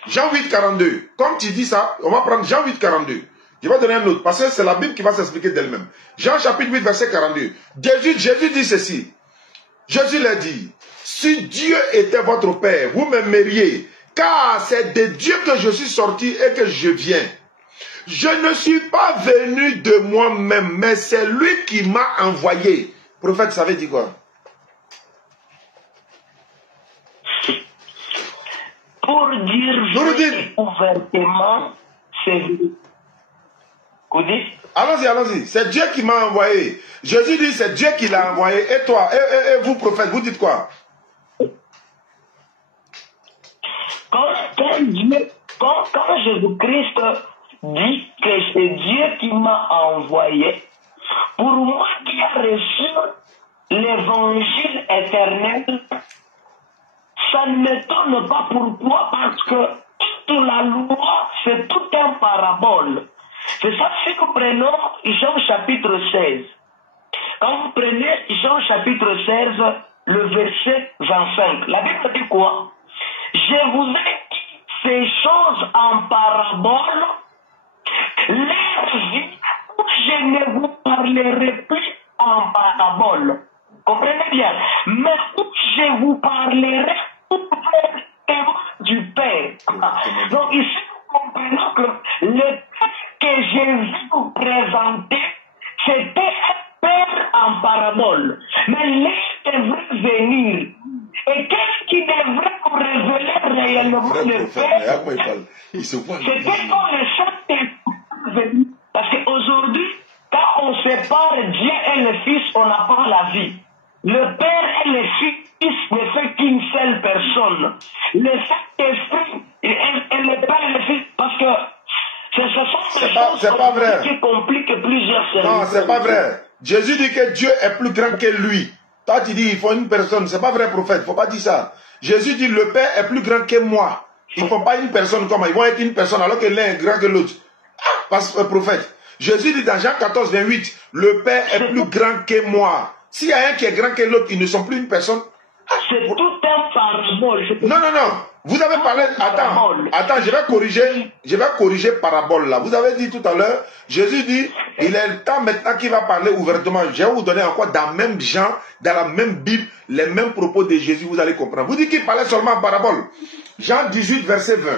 Jean 8, 42. Comme tu dis ça, on va prendre Jean 8, 42. Je vais donner un autre, parce que c'est la Bible qui va s'expliquer d'elle-même. Jean chapitre 8, verset 42. Jésus dit ceci. Jésus l'a dit, si Dieu était votre Père, vous m'aimeriez, car c'est de Dieu que je suis sorti et que je viens. Je ne suis pas venu de moi-même, mais c'est lui qui m'a envoyé. Prophète, ça veut dire quoi? Pour dire ouvertement, c'est... Vous dites? Allons-y. C'est Dieu qui m'a envoyé. Jésus dit, c'est Dieu qui l'a envoyé. Et toi, et vous, prophète, vous dites quoi? Quand Jésus-Christ dit que c'est Dieu qui m'a envoyé, pour moi qui a reçu l'évangile éternel, ça ne m'étonne pas. Pourquoi? Parce que toute la loi, c'est tout un parabole. C'est ça, si nous prenons Jean chapitre 16. Quand vous prenez Jean chapitre 16, le verset 25, la Bible dit quoi? Je vous ai dit ces choses en parabole, les vies où je ne vous parlerai plus en parabole. Comprenez bien? Mais où je vous parlerai du Père. Donc ici, nous comprenons que le texte que j'ai vu vous présenter, c'était un Père en parabole. Mais laisse devrait venir. Et qu'est-ce qui devrait vous révéler réellement le Père? C'était quand le Saint-Esprit. Parce qu'aujourd'hui, quand on sépare Dieu et le Fils, on n'a pas la vie. Le Père et le Fils ne fait qu'une seule personne. Le Saint-Esprit et le Père et le Fils, parce que ce sont des choses qui compliquent plusieurs services. Non, c'est pas vrai. Jésus dit que Dieu est plus grand que lui. Toi, tu dis, il faut une personne. C'est pas vrai, prophète. Il ne faut pas dire ça. Jésus dit, le Père est plus grand que moi. Ils ne font pas une personne comme moi. Ils vont être une personne alors que l'un est grand que l'autre. Parce que, prophète, Jésus dit dans Jean 14, 28, le Père est plus grand que moi. S'il y a un qui est grand que l'autre, ils ne sont plus une personne. C'est tout un parabole. Non. Vous avez parlé. Attends, je vais corriger parabole là. Vous avez dit tout à l'heure, Jésus dit, il est le temps maintenant qu'il va parler ouvertement. Je vais vous donner encore dans même Jean, dans la même Bible, les mêmes propos de Jésus, vous allez comprendre. Vous dites qu'il parlait seulement en parabole. Jean 18, verset 20.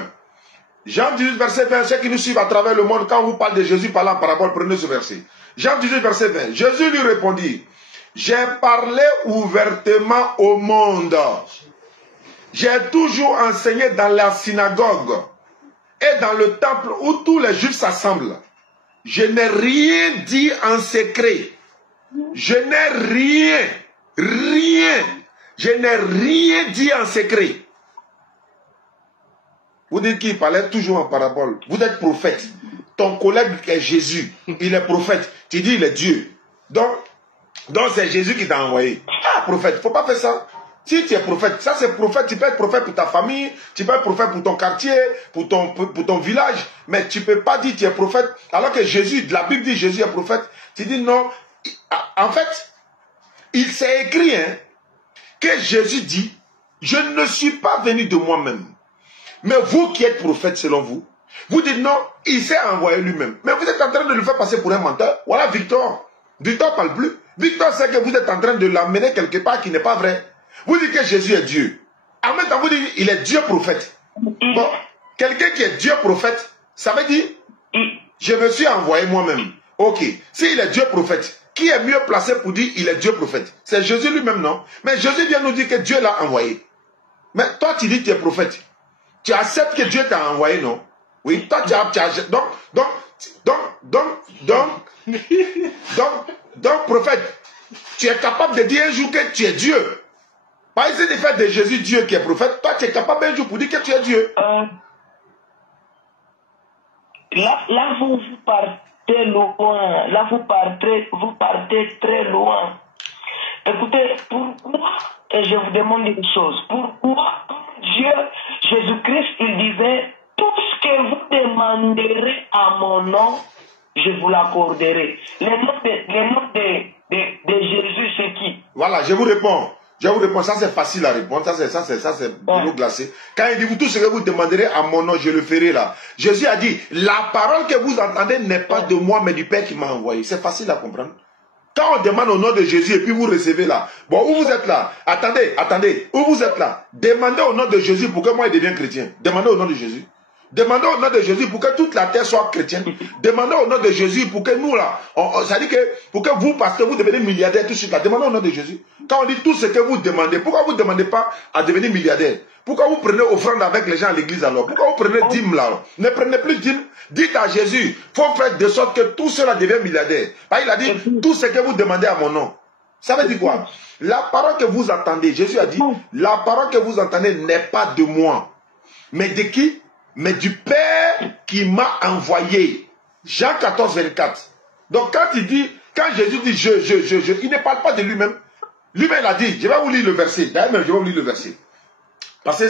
Jean 18, verset 20, ceux qui nous suivent à travers le monde, quand on vous parle de Jésus parlant en parabole, prenez ce verset. Jean 18, verset 20. Jésus lui répondit, j'ai parlé ouvertement au monde. J'ai toujours enseigné dans la synagogue et dans le temple où tous les Juifs s'assemblent. Je n'ai rien dit en secret. Je n'ai rien dit en secret. Vous dites qu'il parlait toujours en parabole. Vous êtes prophète. ton collègue est Jésus, il est prophète, tu dis il est Dieu. Donc c'est Jésus qui t'a envoyé. Ah, prophète, il ne faut pas faire ça. Si tu es prophète, ça c'est prophète, tu peux être prophète pour ta famille, tu peux être prophète pour ton quartier, pour ton village, mais tu ne peux pas dire que tu es prophète, alors que Jésus, la Bible dit Jésus est prophète, tu dis non. En fait, il s'est écrit que Jésus dit, je ne suis pas venu de moi-même, mais vous qui êtes prophète selon vous, vous dites non, il s'est envoyé lui-même. Mais vous êtes en train de le faire passer pour un menteur. Voilà Victor. Victor ne parle plus. Victor sait que vous êtes en train de l'amener quelque part qui n'est pas vrai. Vous dites que Jésus est Dieu. En même temps, vous dites qu'il est Dieu prophète. Bon, quelqu'un qui est Dieu prophète, ça veut dire, je me suis envoyé moi-même. Ok, s'il est Dieu prophète, qui est mieux placé pour dire qu'il est Dieu prophète? C'est Jésus lui-même, non? Mais Jésus vient nous dire que Dieu l'a envoyé. Mais toi, tu dis que tu es prophète. Tu acceptes que Dieu t'a envoyé, non? Oui, toi, tu as donc, prophète, tu es capable de dire un jour que tu es Dieu. Pas essayer de faire de Jésus Dieu qui est prophète. Toi, tu es capable un jour pour dire que tu es Dieu. Là, vous partez loin. Là, vous partez très loin. Écoutez, pourquoi, et je vous demande une chose, pourquoi Dieu, Jésus-Christ, il disait, tout ce que vous demanderez à mon nom, je vous l'accorderai. Le nom de Jésus, c'est qui? Voilà, je vous réponds. Ça c'est facile à répondre, ça c'est de l'eau glacée. Quand il dit, tout ce que vous demanderez à mon nom, je le ferai là. Jésus a dit, la parole que vous entendez n'est pas de moi, mais du Père qui m'a envoyé. C'est facile à comprendre. Quand on demande au nom de Jésus et puis vous recevez là, bon, où vous êtes là? Attendez, où vous êtes là? Demandez au nom de Jésus pour que moi je devienne chrétien. Demandez au nom de Jésus. Demandez au nom de Jésus pour que toute la terre soit chrétienne. Demandez au nom de Jésus pour que nous là, ça dit que pour que vous, parce que vous devenez milliardaire tout de suite là, demandez au nom de Jésus. Quand on dit tout ce que vous demandez, pourquoi vous ne demandez pas à devenir milliardaire? Pourquoi vous prenez offrande avec les gens à l'église alors? Pourquoi vous prenez dîme là? Ne prenez plus dîme. Dites à Jésus, il faut faire de sorte que tout cela devienne milliardaire. Il a dit, tout ce que vous demandez à mon nom. Ça veut dire quoi? La parole que vous entendez, Jésus a dit, la parole que vous entendez n'est pas de moi. Mais de qui? Mais du Père qui m'a envoyé. Jean 14, 24. Donc quand Jésus dit il ne parle pas de lui-même. Lui-même il a dit, je vais vous lire le verset. D'ailleurs même je vais vous lire le verset. Parce que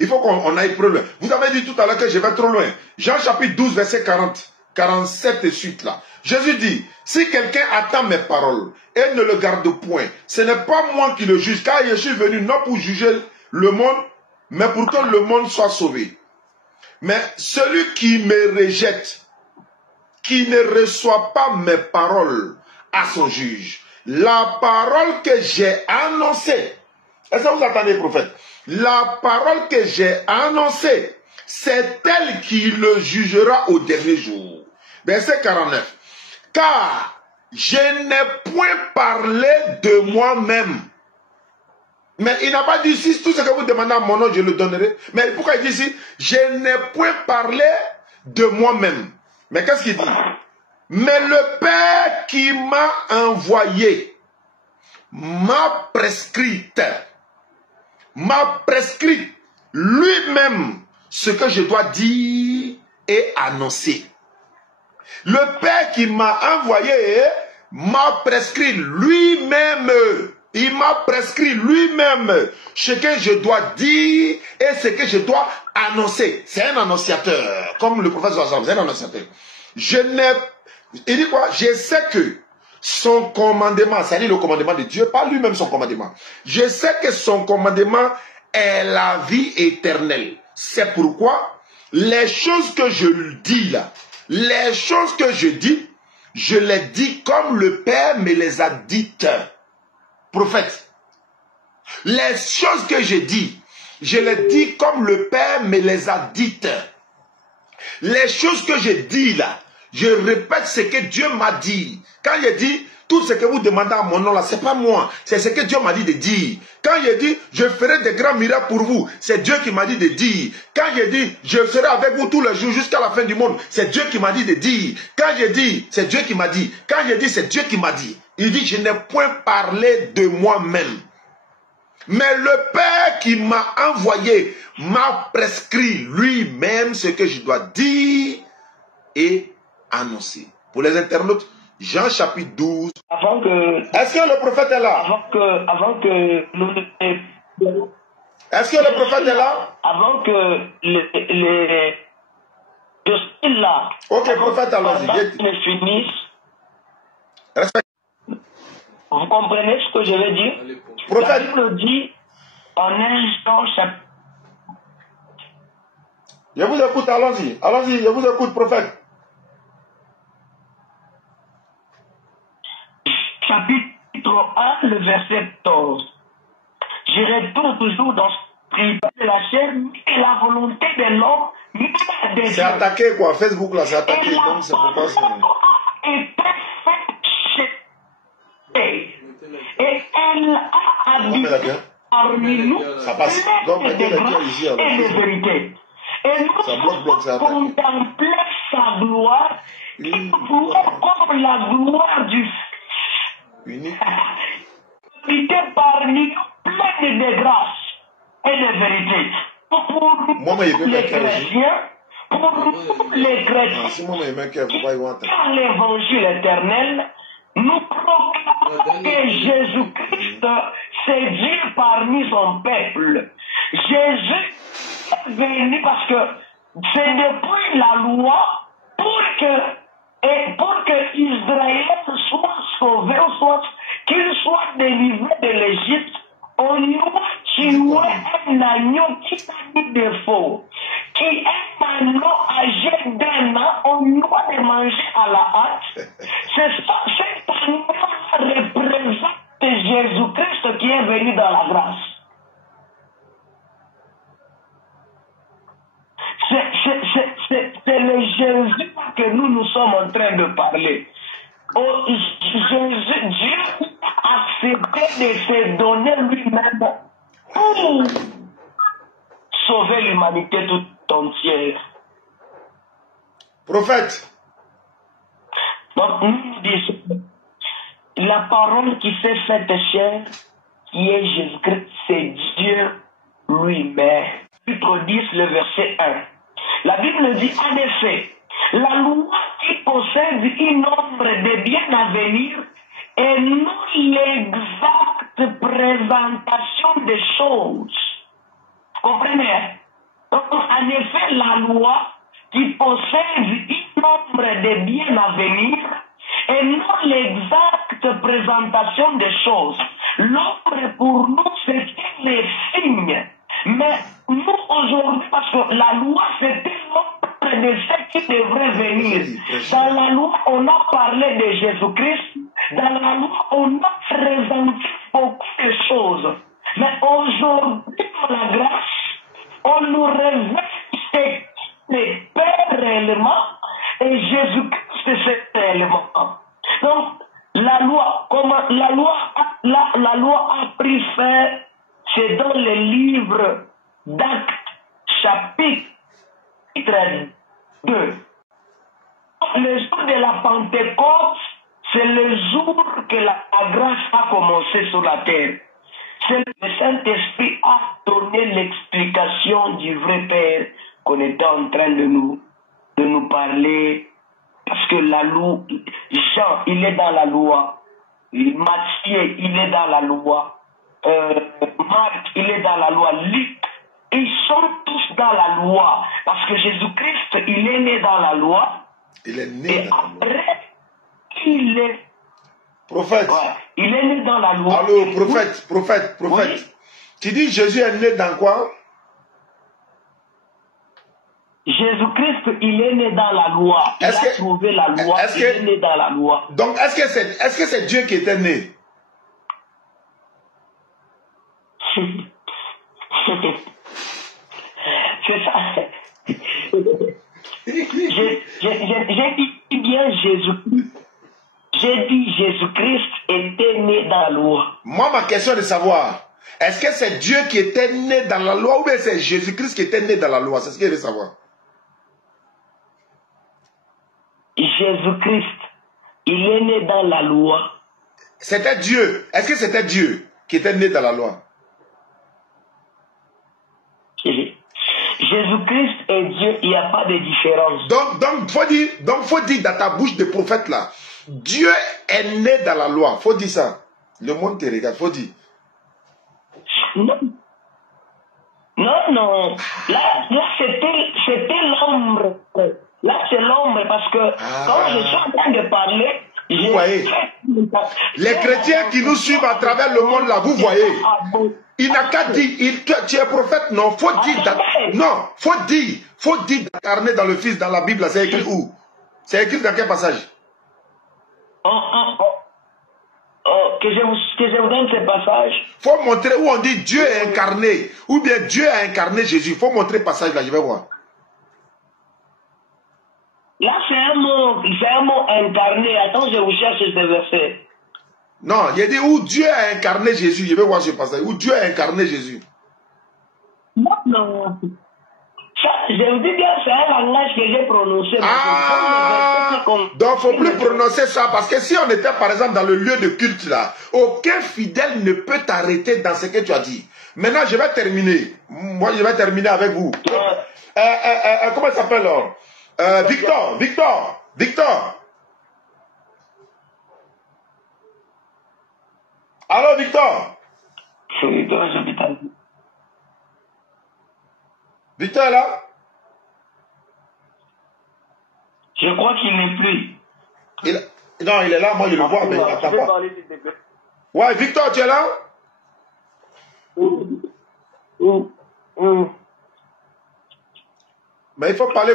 il faut qu'on aille plus loin. Vous avez dit tout à l'heure que je vais trop loin. Jean chapitre 12, verset 40, 47 et suite là. Jésus dit, si quelqu'un attend mes paroles et ne le garde point, ce n'est pas moi qui le juge, car je suis venu non pour juger le monde, mais pour que le monde soit sauvé. Mais celui qui me rejette, qui ne reçoit pas mes paroles à son juge, la parole que j'ai annoncée, est-ce que vous attendez, prophète? La parole que j'ai annoncée, c'est elle qui le jugera au dernier jour. Verset 49. Car je n'ai point parlé de moi-même. Mais il n'a pas dit ici, tout ce que vous demandez à mon nom, je le donnerai. Mais pourquoi il dit ici, je n'ai point parlé de moi-même. Mais qu'est-ce qu'il dit? Mais le Père qui m'a envoyé m'a prescrit lui-même ce que je dois dire et annoncer. Le Père qui m'a envoyé m'a prescrit lui-même. Il m'a prescrit lui-même ce que je dois dire et ce que je dois annoncer. C'est un annonciateur, comme le prophète Zohar, c'est un annonciateur. Il dit quoi? Je sais que son commandement, c'est-à-dire le commandement de Dieu, pas lui-même son commandement. Je sais que son commandement est la vie éternelle. C'est pourquoi les choses que je dis là, les choses que je dis, je les dis comme le Père me les a dites. Prophète, les choses que je dis, je les dis comme le Père me les a dites. Les choses que je dis là, je répète ce que Dieu m'a dit. Quand il dit, tout ce que vous demandez à mon nom là, c'est pas moi, c'est ce que Dieu m'a dit de dire. Quand il dit, je ferai des grands miracles pour vous, c'est Dieu qui m'a dit de dire. Quand il dit, je serai avec vous tous les jours jusqu'à la fin du monde, c'est Dieu qui m'a dit de dire. Quand je dis, c'est Dieu qui m'a dit. Quand je dis, c'est Dieu qui m'a dit. Il dit, je n'ai point parlé de moi-même. Mais le Père qui m'a envoyé m'a prescrit lui-même ce que je dois dire et annoncé. Pour les internautes, Jean chapitre 12. Avant que... Est-ce que le prophète est là? Avant que nous... Est-ce que le prophète est là? Avant que je suis là. Ok, prophète, allons-y. Je finisse. Respect. Vous comprenez ce que je veux dire? Prophète. La Bible dit en 1 Jean chapitre... Je vous écoute, allons-y. Allons-y, je vous écoute, prophète. Chapitre 1, le verset 14. Je retourne toujours dans ce tribunal de la chair et la volonté de l'homme. C'est attaqué, quoi. Facebook, là, c'est attaqué. Donc, c'est pourquoi c'est... Et elle a habité parmi nous ça passe. Donc, de grâce ici, et de vérité. Et nous contempler sa gloire et comme la gloire du unique. Habité parmi nous pleine de grâce et de vérité. Pour les chrétiens, pour les chrétiens, dans l'évangile éternel, nous proclamons que Jésus-Christ, c'est Dieu parmi son peuple. Jésus est venu parce que c'est depuis la loi pour que Israël soit sauvé, qu'il soit délivré de l'Égypte. On doit tuer un agneau qui a des défauts, qui est un agneau âgé d'1 an, on doit le manger à la hâte. C'est ça, cet agneau représente Jésus-Christ qui est venu dans la grâce. C'est le Jésus que nous sommes en train de parler. Oh, Dieu a accepté de se donner lui-même pour sauver l'humanité tout entière. Prophète. Donc nous disons, la parole qui s'est faite chair, qui est Jésus-Christ, c'est Dieu lui-même. Chapitre 10, le verset 1. La Bible dit en effet, la loi qui possède une ombre de bien à venir et non l'exacte présentation des choses. Comprenez? Donc, en effet, la loi qui possède une ombre de bien à venir et non l'exacte présentation des choses. L'ombre pour nous, c'est les signes. Mais nous, aujourd'hui, parce que la loi, c'était l'ombre de ce qui devrait venir. Dans la loi, on a parlé de Jésus-Christ. Dans la loi, on a présenté beaucoup de choses. Mais aujourd'hui, dans la grâce, on nous révèle ce qui Père réellement et Jésus-Christ, c'est réellement. Donc, la loi, comment la loi a pris fin, c'est dans le livre d'Actes, chapitre 2. Le jour de la Pentecôte, c'est le jour que la grâce a commencé sur la terre. C'est le Saint-Esprit a donné l'explication du vrai Père qu'on était en train de nous parler. Parce que la loi, Jean, il est dans la loi. Matthieu, il est dans la loi. Marc, il est dans la loi. Luc, ils sont tous dans la loi. Parce que Jésus-Christ, il est né dans la loi. Il est né dans la loi. Il est... Prophète. Ouais, il est né dans la loi. Allô, prophète, prophète. Oui. Tu dis Jésus est né dans quoi? Jésus-Christ, il est né dans la loi. Il a trouvé la loi. Il est né dans la loi. Donc, est-ce que c'est Dieu qui était né? C'est ça. J'ai dit bien Jésus-Christ. J'ai dit Jésus-Christ était né dans la loi. Moi, ma question est de savoir, est-ce que c'est Dieu qui était né dans la loi ou bien c'est Jésus-Christ qui était né dans la loi? C'est ce que je veux savoir. Jésus-Christ, il est né dans la loi. C'était Dieu. Est-ce que c'était Dieu qui était né dans la loi? Jésus-Christ est Dieu, il n'y a pas de différence. Donc, faut dire dans ta bouche de prophète là, Dieu est né dans la loi. Faut dire ça. Le monde te regarde, faut dire. Non. Non. Là c'était l'ombre. Là, c'est l'ombre parce que quand je suis en train de parler, vous voyez, les chrétiens qui nous suivent à travers le monde là, vous voyez, il n'a qu'à dire, tu es prophète, non, faut dire, faut dire d'incarner dans le Fils, dans la Bible, c'est écrit où? C'est écrit dans quel passage? Que je vous donne ce passage. Faut montrer où on dit Dieu est incarné, ou bien Dieu a incarné Jésus. Faut montrer le passage là, je vais voir. Là, c'est un mot incarné. Attends, je vous cherche ce verset. Non, il a dit où Dieu a incarné Jésus. Je vais voir ce passage. Où Dieu a incarné Jésus. Non. Ça, je vous dis bien, c'est un langage que j'ai prononcé. Donc, il ne faut plus prononcer ça. Parce que si on était, par exemple, dans le lieu de culte, là, aucun fidèle ne peut t'arrêter dans ce que tu as dit. Maintenant, je vais terminer. Moi, je vais terminer avec vous. Comment il s'appelle là? Victor. Allô, Victor? Victor est là? Je crois qu'il n'est plus. Non, il est là, moi je le vois, mais il n'attend pas. Ouais, Victor, tu es là? Mais il faut parler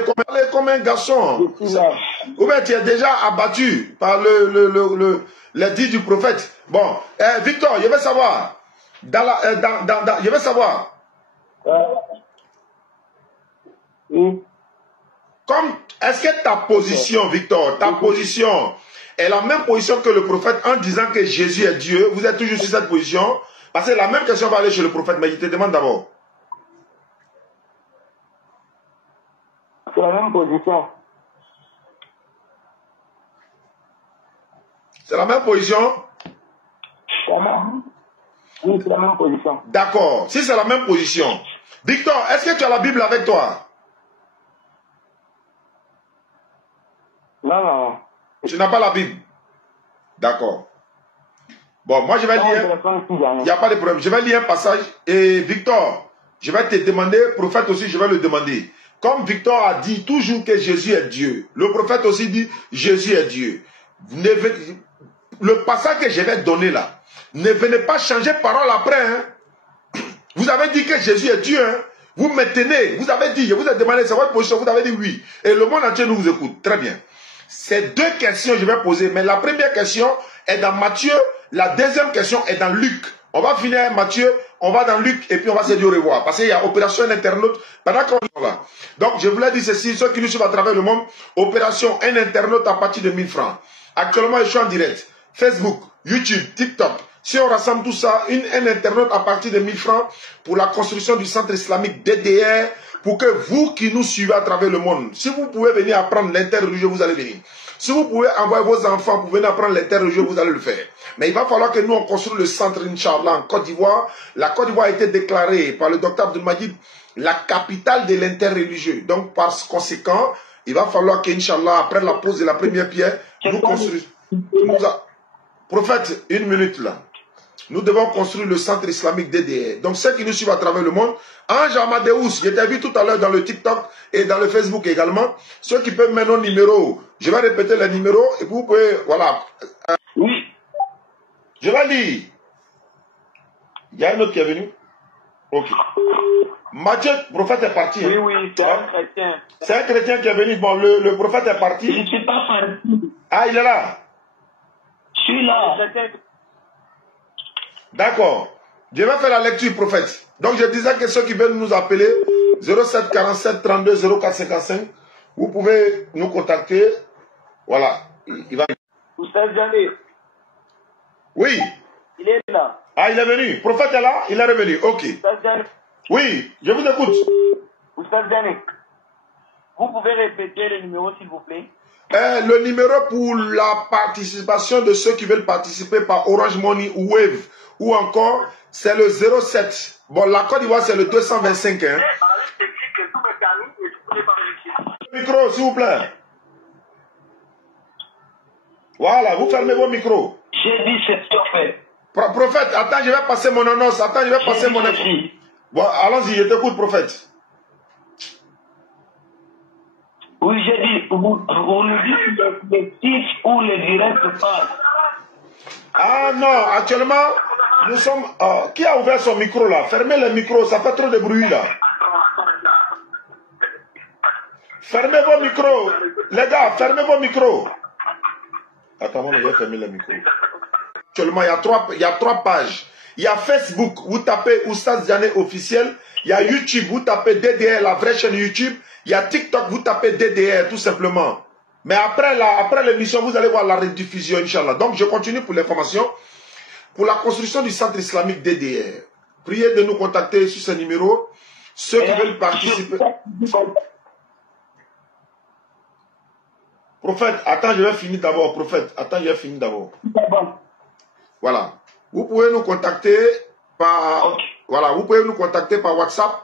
comme un garçon. Ou bien tu es déjà abattu par les dits du prophète. Bon, Victor, je veux savoir. Je veux savoir. Est-ce que ta position, Victor, ta position est la même position que le prophète en disant que Jésus est Dieu? Vous êtes toujours sur cette position? Parce que la même question va aller chez le prophète, mais je te demande d'abord. C'est la même position. C'est la même position? Oui, c'est la même position. D'accord. Si c'est la même position. Victor, est-ce que tu as la Bible avec toi? Non. Tu n'as pas la Bible? D'accord. Bon, moi je vais lire. Il n'y a pas de problème. Je vais lire un passage. Et Victor, je vais te demander, prophète aussi, je vais le demander. Comme Victor a dit toujours que Jésus est Dieu, le prophète aussi dit Jésus est Dieu. Le passage que je vais donner là, ne venez pas changer parole après. Hein. Vous avez dit que Jésus est Dieu. Hein. Vous me tenez. Vous avez dit, je vous ai demandé, c'est votre position. Vous avez dit oui. Et le monde entier nous vous écoute. Très bien. Ces deux questions que je vais poser. Mais la première question est dans Matthieu. La deuxième question est dans Luc. On va finir avec Matthieu. On va dans Luc et puis on va se dire au revoir. Parce qu'il y a opération un internaute pendant qu'on va. Donc je voulais dire ceci. Ceux qui nous suivent à travers le monde. Opération un internaute à partir de 1000 francs. Actuellement, je suis en direct. Facebook, YouTube, TikTok. Si on rassemble tout ça, un internaute à partir de 1000 francs pour la construction du centre islamique DDR, pour que vous qui nous suivez à travers le monde, si vous pouvez venir apprendre l'interreligieux, vous allez venir. Si vous pouvez envoyer vos enfants pour venir apprendre l'interreligieux, vous allez le faire. Mais il va falloir que nous, on construise le centre, Inch'Allah, en Côte d'Ivoire. La Côte d'Ivoire a été déclarée par le docteur Abdelmajid la capitale de l'interreligieux. Donc, par conséquent, il va falloir qu'Inch'Allah, après la pose de la première pierre, nous construisons. Prophète, une minute là. Nous devons construire le centre islamique DDR. Donc ceux qui nous suivent à travers le monde, Ange Amadeus, je t'ai vu tout à l'heure dans le TikTok et dans le Facebook également. Ceux qui peuvent mettre nos numéros, je vais répéter les numéros et vous pouvez, voilà. Oui. Je vais lire. Il y a un autre qui est venu. Ok. Mathieu, le prophète est parti. Oui, oui, c'est un chrétien. C'est un chrétien qui est venu. Bon, le prophète est parti. Je ne suis pas parti. Ah, il est là. Je suis là. D'accord. Je vais faire la lecture, prophète. Donc, je disais que ceux qui veulent nous appeler, 07 47 32 04 55, vous pouvez nous contacter. Voilà. Il va... Oustaz Diané. Oui. Il est là. Ah, il est venu. Prophète est là, il est revenu. Ok. Oustaz Diané. Oui, je vous écoute. Oustaz Diané. Vous pouvez répéter le numéro, s'il vous plaît? Le numéro pour la participation de ceux qui veulent participer par Orange Money ou Wave ou encore, c'est le 07. Bon, la Côte d'Ivoire, c'est le 225. Hein. Micro, s'il vous plaît. Voilà, vous fermez vos micros. J'ai dit c'est prophète. Prophète, attends, je vais passer mon annonce. Attends, je vais passer mon info. Bon, allons-y, je t'écoute, prophète. Oui, j'ai dit, vous nous dites les titres ou les directs pas. Ah non, actuellement, nous sommes... qui a ouvert son micro là? Fermez le micro, ça fait trop de bruit là. Fermez vos micros. Les gars, fermez vos micros. Attends, moi, je vais fermer le micro. Actuellement, il y a trois pages. Il y a Facebook, vous tapez Oustaz Diané officiel. Il y a YouTube, vous tapez DDR, la vraie chaîne YouTube. Il y a TikTok, vous tapez DDR, tout simplement. Mais après l'émission, vous allez voir la rediffusion, Inch'Allah. Donc, je continue pour l'information. Pour la construction du centre islamique DDR, priez de nous contacter sur ce numéro. Ceux qui veulent participer... Prophète, attends, je vais finir d'abord. Prophète, attends, je vais finir d'abord. Voilà. Vous pouvez nous contacter par... Voilà, vous pouvez nous contacter par WhatsApp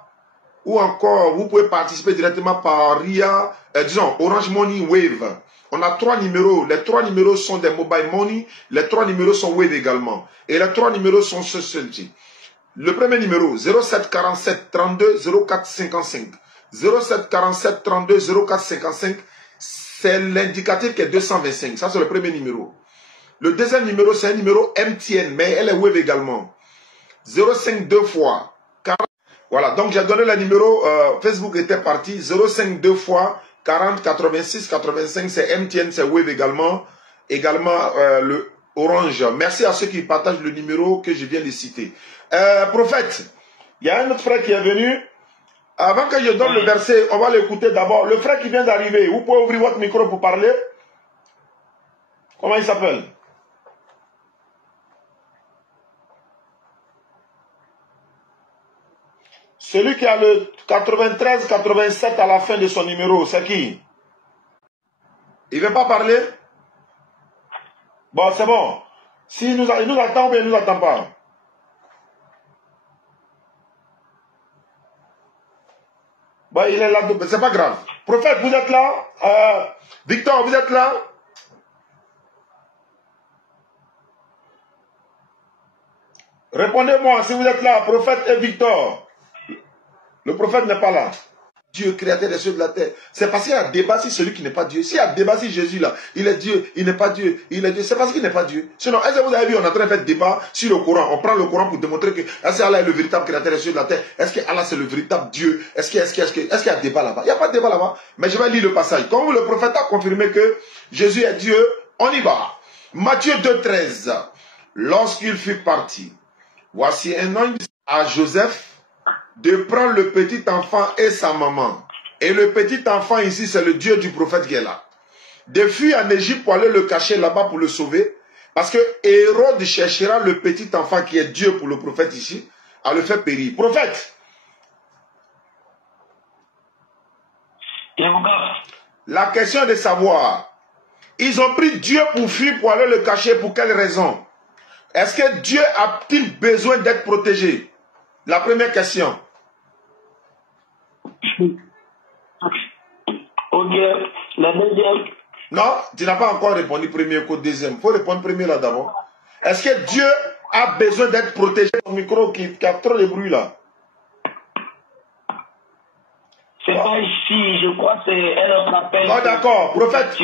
ou encore vous pouvez participer directement par RIA, disons Orange Money Wave. On a 3 numéros. Les 3 numéros sont des mobile money. Les 3 numéros sont Wave également. Et les 3 numéros sont ceux-ci. Le premier numéro, 07 47 32 04 55. 07 47 32 04 55. C'est l'indicatif qui est 225. Ça, c'est le premier numéro. Le deuxième numéro, c'est un numéro MTN, mais elle est Wave également. 05 2 fois 40. Voilà, donc j'ai donné le numéro, Facebook était parti. 05 2 fois 40 86 85, c'est MTN, c'est Wave également. Également le Orange. Merci à ceux qui partagent le numéro que je viens de citer. Prophète, il y a un autre frère qui est venu. Avant que je donne le verset, on va l'écouter d'abord. Le frère qui vient d'arriver, vous pouvez ouvrir votre micro pour parler. Comment il s'appelle? Celui qui a le 93-87 à la fin de son numéro, c'est qui? Il ne veut pas parler? Bon, c'est bon. S'il nous attend ou bien il ne nous attend pas? Bon, il est là, c'est pas grave. Prophète, vous êtes là? Victor, vous êtes là? Répondez-moi si vous êtes là, prophète et Victor. Le prophète n'est pas là. Dieu, créateur des cieux de la terre. C'est parce qu'il y a débat sur celui qui n'est pas Dieu. S'il y a débat sur Jésus là, il est Dieu, il n'est pas Dieu, il est Dieu. C'est parce qu'il n'est pas Dieu. Sinon, est-ce que vous avez vu, on est en train de faire débat sur le Coran. On prend le Coran pour démontrer que est-ce qu'Allah est le véritable créateur des cieux de la terre. Est-ce que Allah c'est le véritable Dieu. Est-ce qu'il y a débat là-bas? Il n'y a pas de débat là-bas. Mais je vais lire le passage. Comme le prophète a confirmé que Jésus est Dieu, on y va. Matthieu 2,13. Lorsqu'il fut parti, voici un ange à Joseph de prendre le petit enfant et sa maman. Et le petit enfant ici, c'est le Dieu du prophète qui est là. De fuir en Égypte pour aller le cacher là-bas pour le sauver. Parce que Hérode cherchera le petit enfant qui est Dieu pour le prophète ici, à le faire périr. Prophète. La question est de savoir, ils ont pris Dieu pour fuir, pour aller le cacher, pour quelle raison? Est-ce que Dieu a-t-il besoin d'être protégé? La première question. Ok, la deuxième. Non, tu n'as pas encore répondu premier qu'au deuxième. Il faut répondre premier là d'abord. Est-ce que Dieu a besoin d'être protégé? Ton micro qui a trop de bruit là. C'est pas ici, je crois que c'est un autre appel. Oh d'accord, prophète,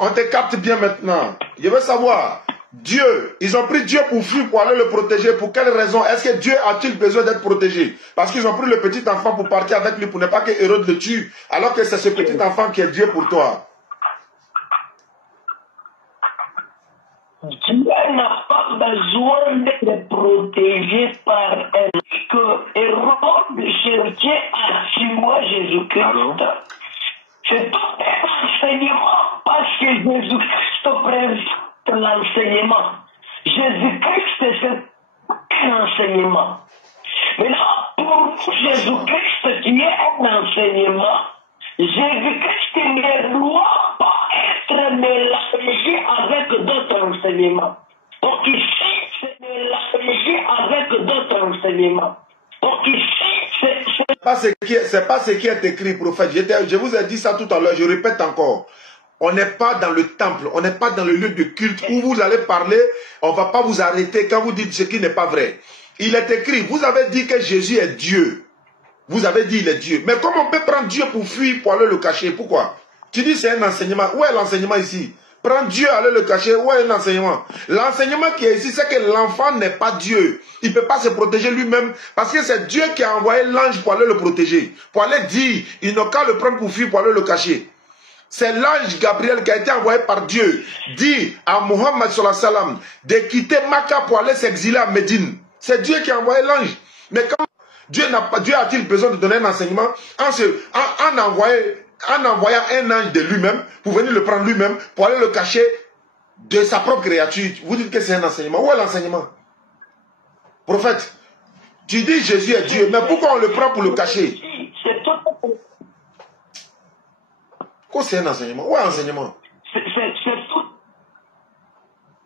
on te capte bien maintenant. Je veux savoir, Dieu, ils ont pris Dieu pour fuir, pour aller le protéger. Pour quelle raison? Est-ce que Dieu a-t-il besoin d'être protégé? Parce qu'ils ont pris le petit enfant pour partir avec lui, pour ne pas que Hérode le tue, alors que c'est ce petit enfant qui est Dieu pour toi. Dieu n'a pas besoin d'être protégé par un que Hérode cherchait à tuer Jésus-Christ. C'est pas un enseignement parce que Jésus-Christ présente l'enseignement. Jésus-Christ, c'est un enseignement. Mais là, pour Jésus-Christ qui est un enseignement, Jésus-Christ ne doit pas être mélangé avec d'autres enseignements. Donc ici, c'est mélangé avec d'autres enseignements. Donc ici, c'est C'est pas ce qui est écrit, prophète. Je vous ai dit ça tout à l'heure, je répète encore. On n'est pas dans le temple, on n'est pas dans le lieu de culte où vous allez parler, on ne va pas vous arrêter quand vous dites ce qui n'est pas vrai. Il est écrit, vous avez dit que Jésus est Dieu. Vous avez dit il est Dieu. Mais comment on peut prendre Dieu pour fuir, pour aller le cacher? Pourquoi? Tu dis c'est un enseignement. Où est l'enseignement ici? Prendre Dieu, aller le cacher. Où est l'enseignement? L'enseignement qui est ici, c'est que l'enfant n'est pas Dieu. Il ne peut pas se protéger lui-même. Parce que c'est Dieu qui a envoyé l'ange pour aller le protéger. Pour aller dire, il n'a qu'à le prendre pour fuir, pour aller le cacher. C'est l'ange Gabriel qui a été envoyé par Dieu. Dit à Mohammed sallallahu alayhi wa sallam de quitter Makkah pour aller s'exiler à Médine. C'est Dieu qui a envoyé l'ange. Mais quand Dieu a-t-il besoin de donner un enseignement en envoyant un ange de lui-même pour venir le prendre lui-même, pour aller le cacher de sa propre créature? Vous dites que c'est un enseignement. Où est l'enseignement? Prophète, tu dis Jésus est Dieu, mais pourquoi on le prend pour le cacher? Quoi c'est un enseignement? Où est l'enseignement? C'est tout.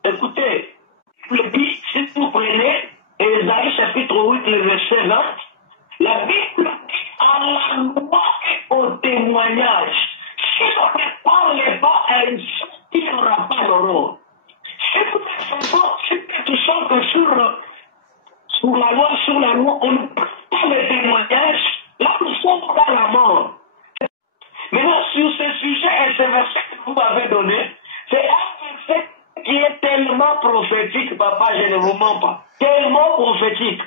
Écoutez, si vous prenez Ésaïe chapitre 8, le verset 20, la Bible dit à la loi et au témoignage. Si on ne parle pas ainsi, il n'y aura pas d'horreur. Si vous êtes touchant sur la loi, on ne parle pas le témoignage, là nous sommes dans la mort. Maintenant, sur ce sujet et ce verset que vous m'avez donné, c'est un verset qui est tellement prophétique, papa, je ne vous mens pas, tellement prophétique,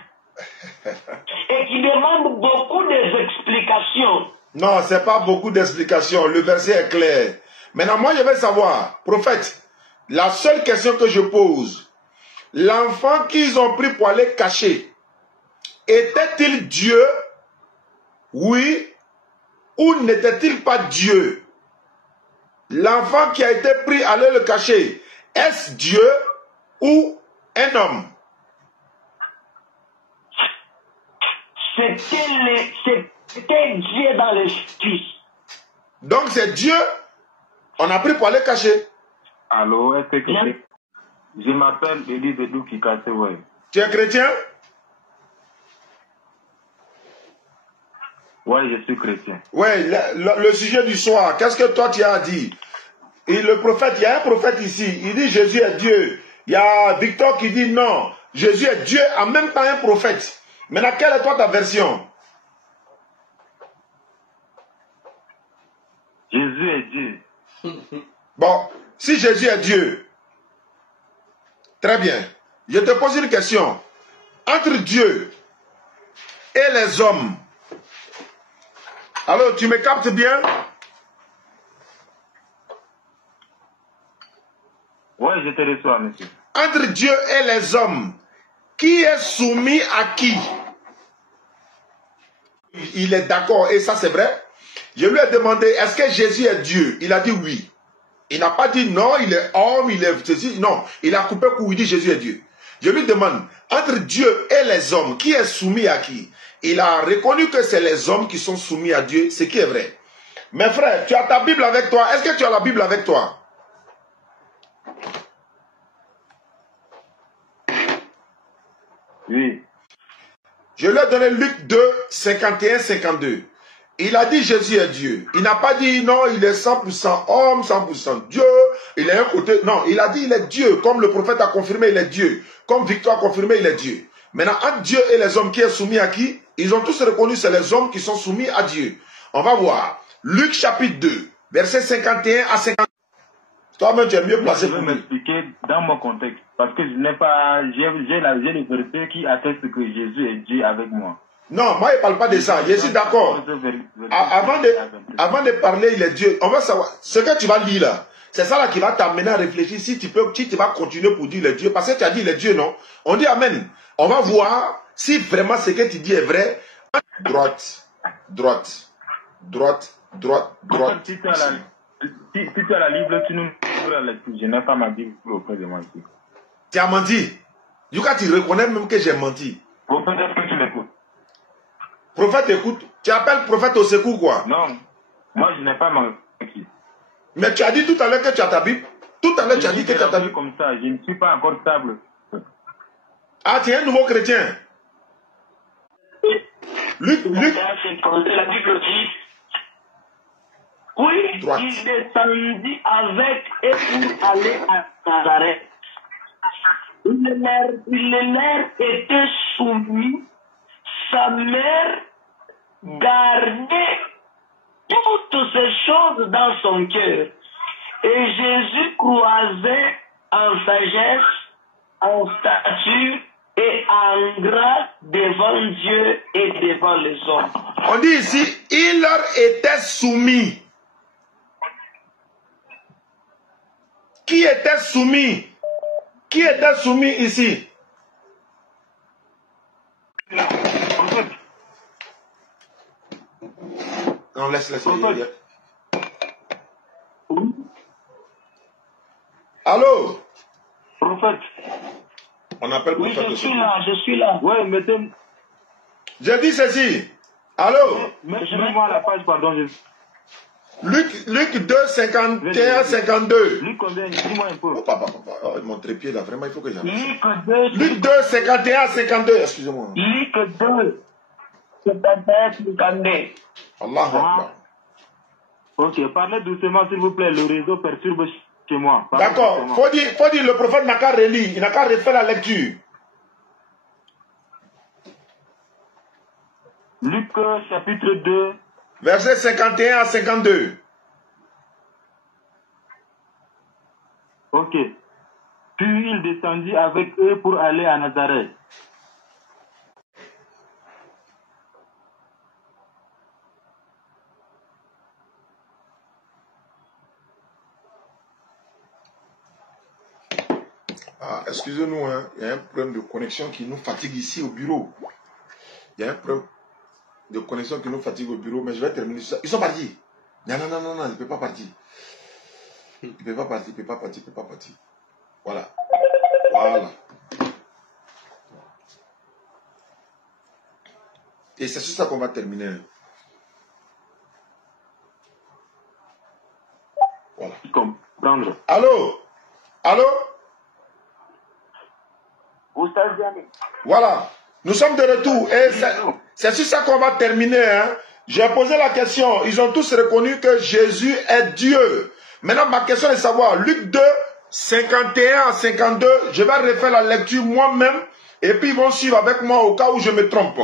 et qui demande beaucoup d'explications. Non, ce n'est pas beaucoup d'explications, le verset est clair. Maintenant, moi, je vais savoir, prophète, la seule question que je pose, l'enfant qu'ils ont pris pour aller cacher, était-il Dieu? Oui. Ou n'était-il pas Dieu? L'enfant qui a été pris aller le cacher, est-ce Dieu ou un homme? C'était Dieu dans l'esprit. Donc c'est Dieu, on a pris pour aller cacher. Allô, est-ce que je m'appelle Elie de Doukikase, ouais. Tu es chrétien? Oui, je suis chrétien. Oui, le sujet du soir, qu'est-ce que toi tu as dit? Et le prophète, il y a un prophète ici, il dit Jésus est Dieu. Il y a Victor qui dit non, Jésus est Dieu, en même temps un prophète. Maintenant, quelle est toi ta version? Jésus est Dieu. Bon, si Jésus est Dieu, très bien. Je te pose une question. Entre Dieu et les hommes, alors, tu me captes bien? Oui, je te reçois, monsieur. Entre Dieu et les hommes, qui est soumis à qui? Il est d'accord, et ça c'est vrai. Je lui ai demandé, est-ce que Jésus est Dieu? Il a dit oui. Il n'a pas dit non, il est homme, il est ceci. Non, il a coupé court, il dit Jésus est Dieu. Je lui demande, entre Dieu et les hommes, qui est soumis à qui? Il a reconnu que c'est les hommes qui sont soumis à Dieu, ce qui est vrai. Mes frères, tu as ta Bible avec toi. Est-ce que tu as la Bible avec toi? Oui. Je lui ai donné Luc 2, 51, 52. Il a dit Jésus est Dieu. Il n'a pas dit non, il est 100% homme, 100% Dieu. Il est un côté. Non, il a dit il est Dieu. Comme le prophète a confirmé, il est Dieu. Comme Victor a confirmé, il est Dieu. Maintenant, entre Dieu et les hommes, qui est soumis à qui? Ils ont tous reconnu, c'est les hommes qui sont soumis à Dieu. On va voir. Luc chapitre 2, verset 51 à 50. Toi-même, tu es mieux placé pour je vais m'expliquer dans mon contexte. Parce que je n'ai pas... J'ai les vérités qui attestent que Jésus est Dieu avec moi. Non, moi, je ne parle pas de ça. Je suis d'accord. Avant de parler, il est Dieu. On va savoir. Ce que tu vas lire là, c'est ça là qui va t'amener à réfléchir si tu vas continuer pour dire il est Dieu. Parce que tu as dit il est Dieu, non? On dit Amen. On va voir si vraiment ce que tu dis est vrai. Droite, droite, droite, droite, droite. Si tu as la Bible, tu nous la lecture. Je n'ai pas ma Bible auprès de moi ici. Tu as menti. Yuka, tu reconnais même que j'ai menti. Prophète, est-ce que tu l'écoutes? Prophète, écoute. Tu appelles prophète au secours, quoi? Non. Moi, je n'ai pas ma Bible. Mais tu as dit tout à l'heure que tu as ta Bible. Tout à l'heure, tu as dit que tu as ta Bible. Comme ça, je ne suis pas encore stable. Ah, tu es un nouveau chrétien. Luc. La Bible dit, oui, Droite. il descendit avec et pour aller à Nazareth. Il leur était soumis, sa mère gardait toutes ces choses dans son cœur. Et Jésus croisait en sagesse, en stature et en grâce devant Dieu et devant les hommes. On dit ici, il leur était soumis. Qui était soumis? Qui était soumis ici? Non, laisse. Allô? Prophète. On appelle Oui, prophète. je suis là. Ouais, mettez... J'ai dit ceci. Allô? Mettez-moi la page, pardon. Luc 2, 51, 52. Luc combien? Dis-moi un peu. Oh, papa. Oh, mon trépied là, vraiment, il faut que j'arrête. Luc 2, 51, 52. Excusez-moi. Luc 2, 51, 52. Allahu Akbar. Ok, parlez doucement, s'il vous plaît. Le réseau perturbe chez moi. D'accord. Faut dire, le prophète n'a qu'à relire. Il n'a qu'à refaire la lecture. Luc chapitre 2. Verset 51 à 52. Ok. Puis il descendit avec eux pour aller à Nazareth. Ah, excusez-nous, hein. Il y a un problème de connexion qui nous fatigue ici au bureau. Il y a un problème de connexion qui nous fatigue au bureau, mais je vais terminer ça. Ils sont partis. Non, ils ne peuvent pas partir. Ils ne peuvent pas partir. Voilà. Et c'est sur ça qu'on va terminer. Voilà. Comprendre. Allô? Voilà. Nous sommes de retour. Et c'est sur ça qu'on va terminer. Hein. J'ai posé la question. Ils ont tous reconnu que Jésus est Dieu. Maintenant, ma question est de savoir, Luc 2, 51 à 52, je vais refaire la lecture moi-même et puis ils vont suivre avec moi au cas où je me trompe.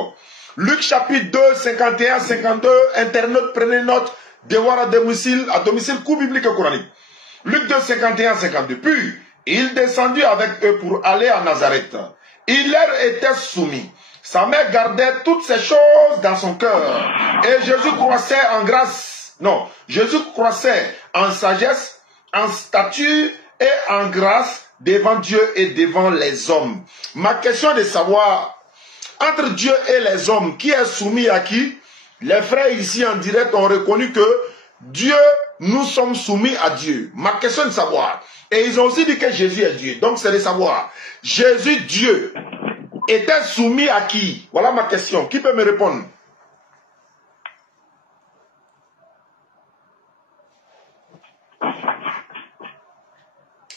Luc chapitre 2, 51 à 52, internautes, prenez note, devoir à domicile, cours biblique et coranique. Luc 2, 51 à 52. Puis, il descendit avec eux pour aller à Nazareth. Il leur était soumis. Sa mère gardait toutes ces choses dans son cœur. Et Jésus croissait en grâce. Non, Jésus croissait en sagesse, en stature et en grâce devant Dieu et devant les hommes. Ma question est de savoir, entre Dieu et les hommes, qui est soumis à qui? Les frères ici en direct ont reconnu que Dieu, nous sommes soumis à Dieu. Ma question est de savoir. Et ils ont aussi dit que Jésus est Dieu. Donc c'est de savoir. Jésus, Dieu, était soumis à qui? Voilà ma question. Qui peut me répondre?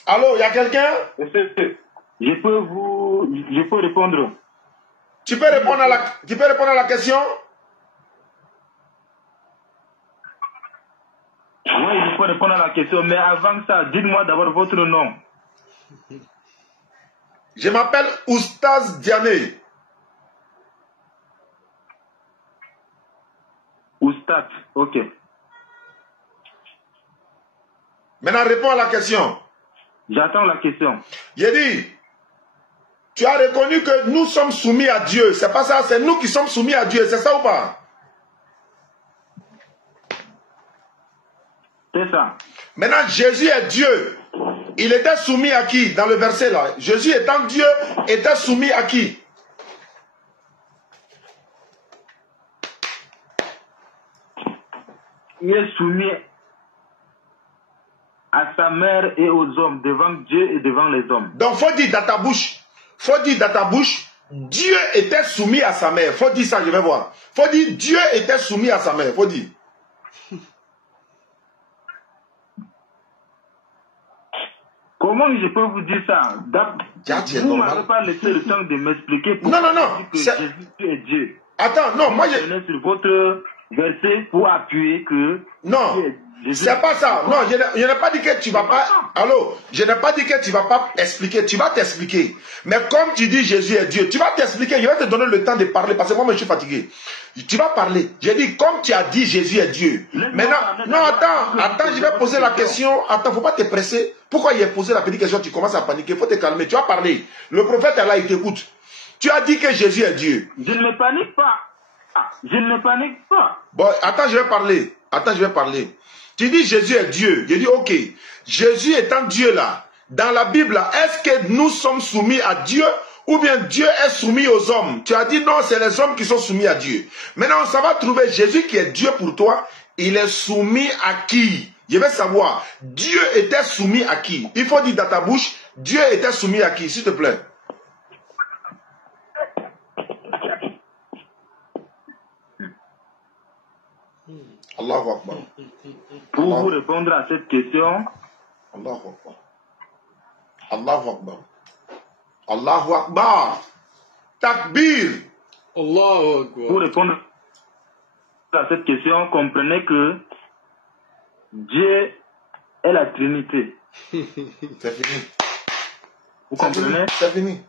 Allô, il y a quelqu'un? Je peux répondre. Tu peux répondre à la question? Oui, je peux répondre à la question, mais avant ça, dites-moi d'abord votre nom. Je m'appelle Oustaz Diané. Oustaz, ok. Maintenant, réponds à la question. J'attends la question. J'ai dit, tu as reconnu que nous sommes soumis à Dieu. C'est pas ça, c'est nous qui sommes soumis à Dieu. C'est ça ou pas? C'est ça. Maintenant, Jésus est Dieu. Il était soumis à qui dans le verset là? Jésus étant Dieu, était soumis à qui? Il est soumis à sa mère et aux hommes, devant Dieu et devant les hommes. Donc, faut dire dans ta bouche, Dieu était soumis à sa mère. Faut dire ça, je vais voir. Faut dire Dieu était soumis à sa mère. Faut dire. Comment je peux vous dire ça? Vous ne m'avez pas laissé le temps de m'expliquer pourquoi que Jésus est Dieu. Attends, non, moi je... sur votre verset pour appuyer que... Non, c'est pas ça. Non, je n'ai pas dit que tu vas pas... Allô, je n'ai pas dit que tu vas pas expliquer. Tu vas t'expliquer. Mais comme tu dis Jésus est Dieu, tu vas t'expliquer. Je vais te donner le temps de parler parce que moi, je suis fatigué. Tu vas parler. J'ai dit, comme tu as dit Jésus est Dieu. Maintenant, non, attends, je vais poser la question. Attends, faut pas te presser. Pourquoi il a posé la petite question, tu commences à paniquer. Faut te calmer. Tu vas parler. Le prophète est là, il t'écoute. Tu as dit que Jésus est Dieu. Je ne panique pas. Je ne panique pas. Bon, attends, je vais parler. Attends, je vais parler. Tu dis Jésus est Dieu. Je dis ok. Jésus étant Dieu là, dans la Bible là, est-ce que nous sommes soumis à Dieu ou bien Dieu est soumis aux hommes? Tu as dit non, c'est les hommes qui sont soumis à Dieu. Maintenant, ça va trouver Jésus qui est Dieu pour toi. Il est soumis à qui? Je vais savoir. Dieu était soumis à qui? Il faut dire dans ta bouche, Dieu était soumis à qui, s'il te plaît? Allahu Akbar. Pour vous répondre à cette question, Allahu Akbar. Allahu Akbar. Allahu Akbar. Takbir. Allahu Akbar. Pour répondre à cette question, comprenez que Dieu est la Trinité. C'est fini. Vous comprenez? C'est fini.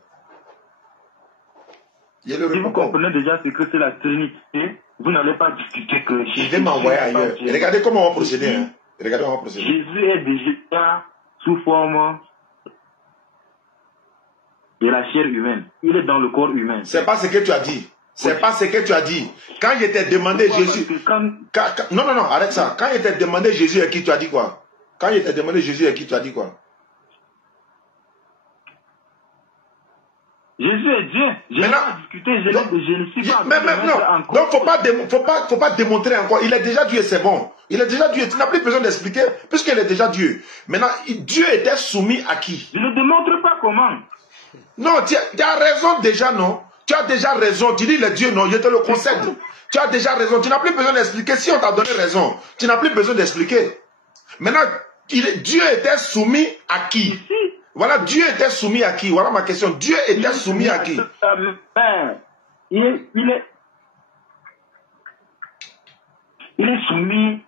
Si vous comprenez déjà ce que c'est la Trinité, vous n'allez pas discuter que Jésus. Je vais m'envoyer ailleurs. Regardez comment on va procéder. Hein. Regardez comment on va procéder. Jésus est déjà sous forme de la chair humaine. Il est dans le corps humain. C'est pas ce que tu as dit. C'est pas ce que tu as dit. Quand il t'ai demandé Jésus... Non, arrête ça. Quand il t'a demandé Jésus à qui tu as dit quoi? Quand il t'a demandé Jésus à qui tu as dit quoi? Jésus est Dieu. Je n'ai pas discuté, je ne suis pas... non. Donc, faut pas démontrer encore. Il est déjà Dieu, c'est bon. Il est déjà Dieu. Tu n'as plus besoin d'expliquer, puisqu'il est déjà Dieu. Maintenant, Dieu était soumis à qui? Je ne démontre pas comment. Non, tu as raison déjà, non? Tu as déjà raison. Tu dis le Dieu, non, je te le concède. Tu as déjà raison. Tu n'as plus besoin d'expliquer. Si on t'a donné raison, tu n'as plus besoin d'expliquer. Maintenant, Dieu était soumis à qui? Voilà, Dieu était soumis à qui? Voilà ma question. Dieu était soumis à qui? Il est soumis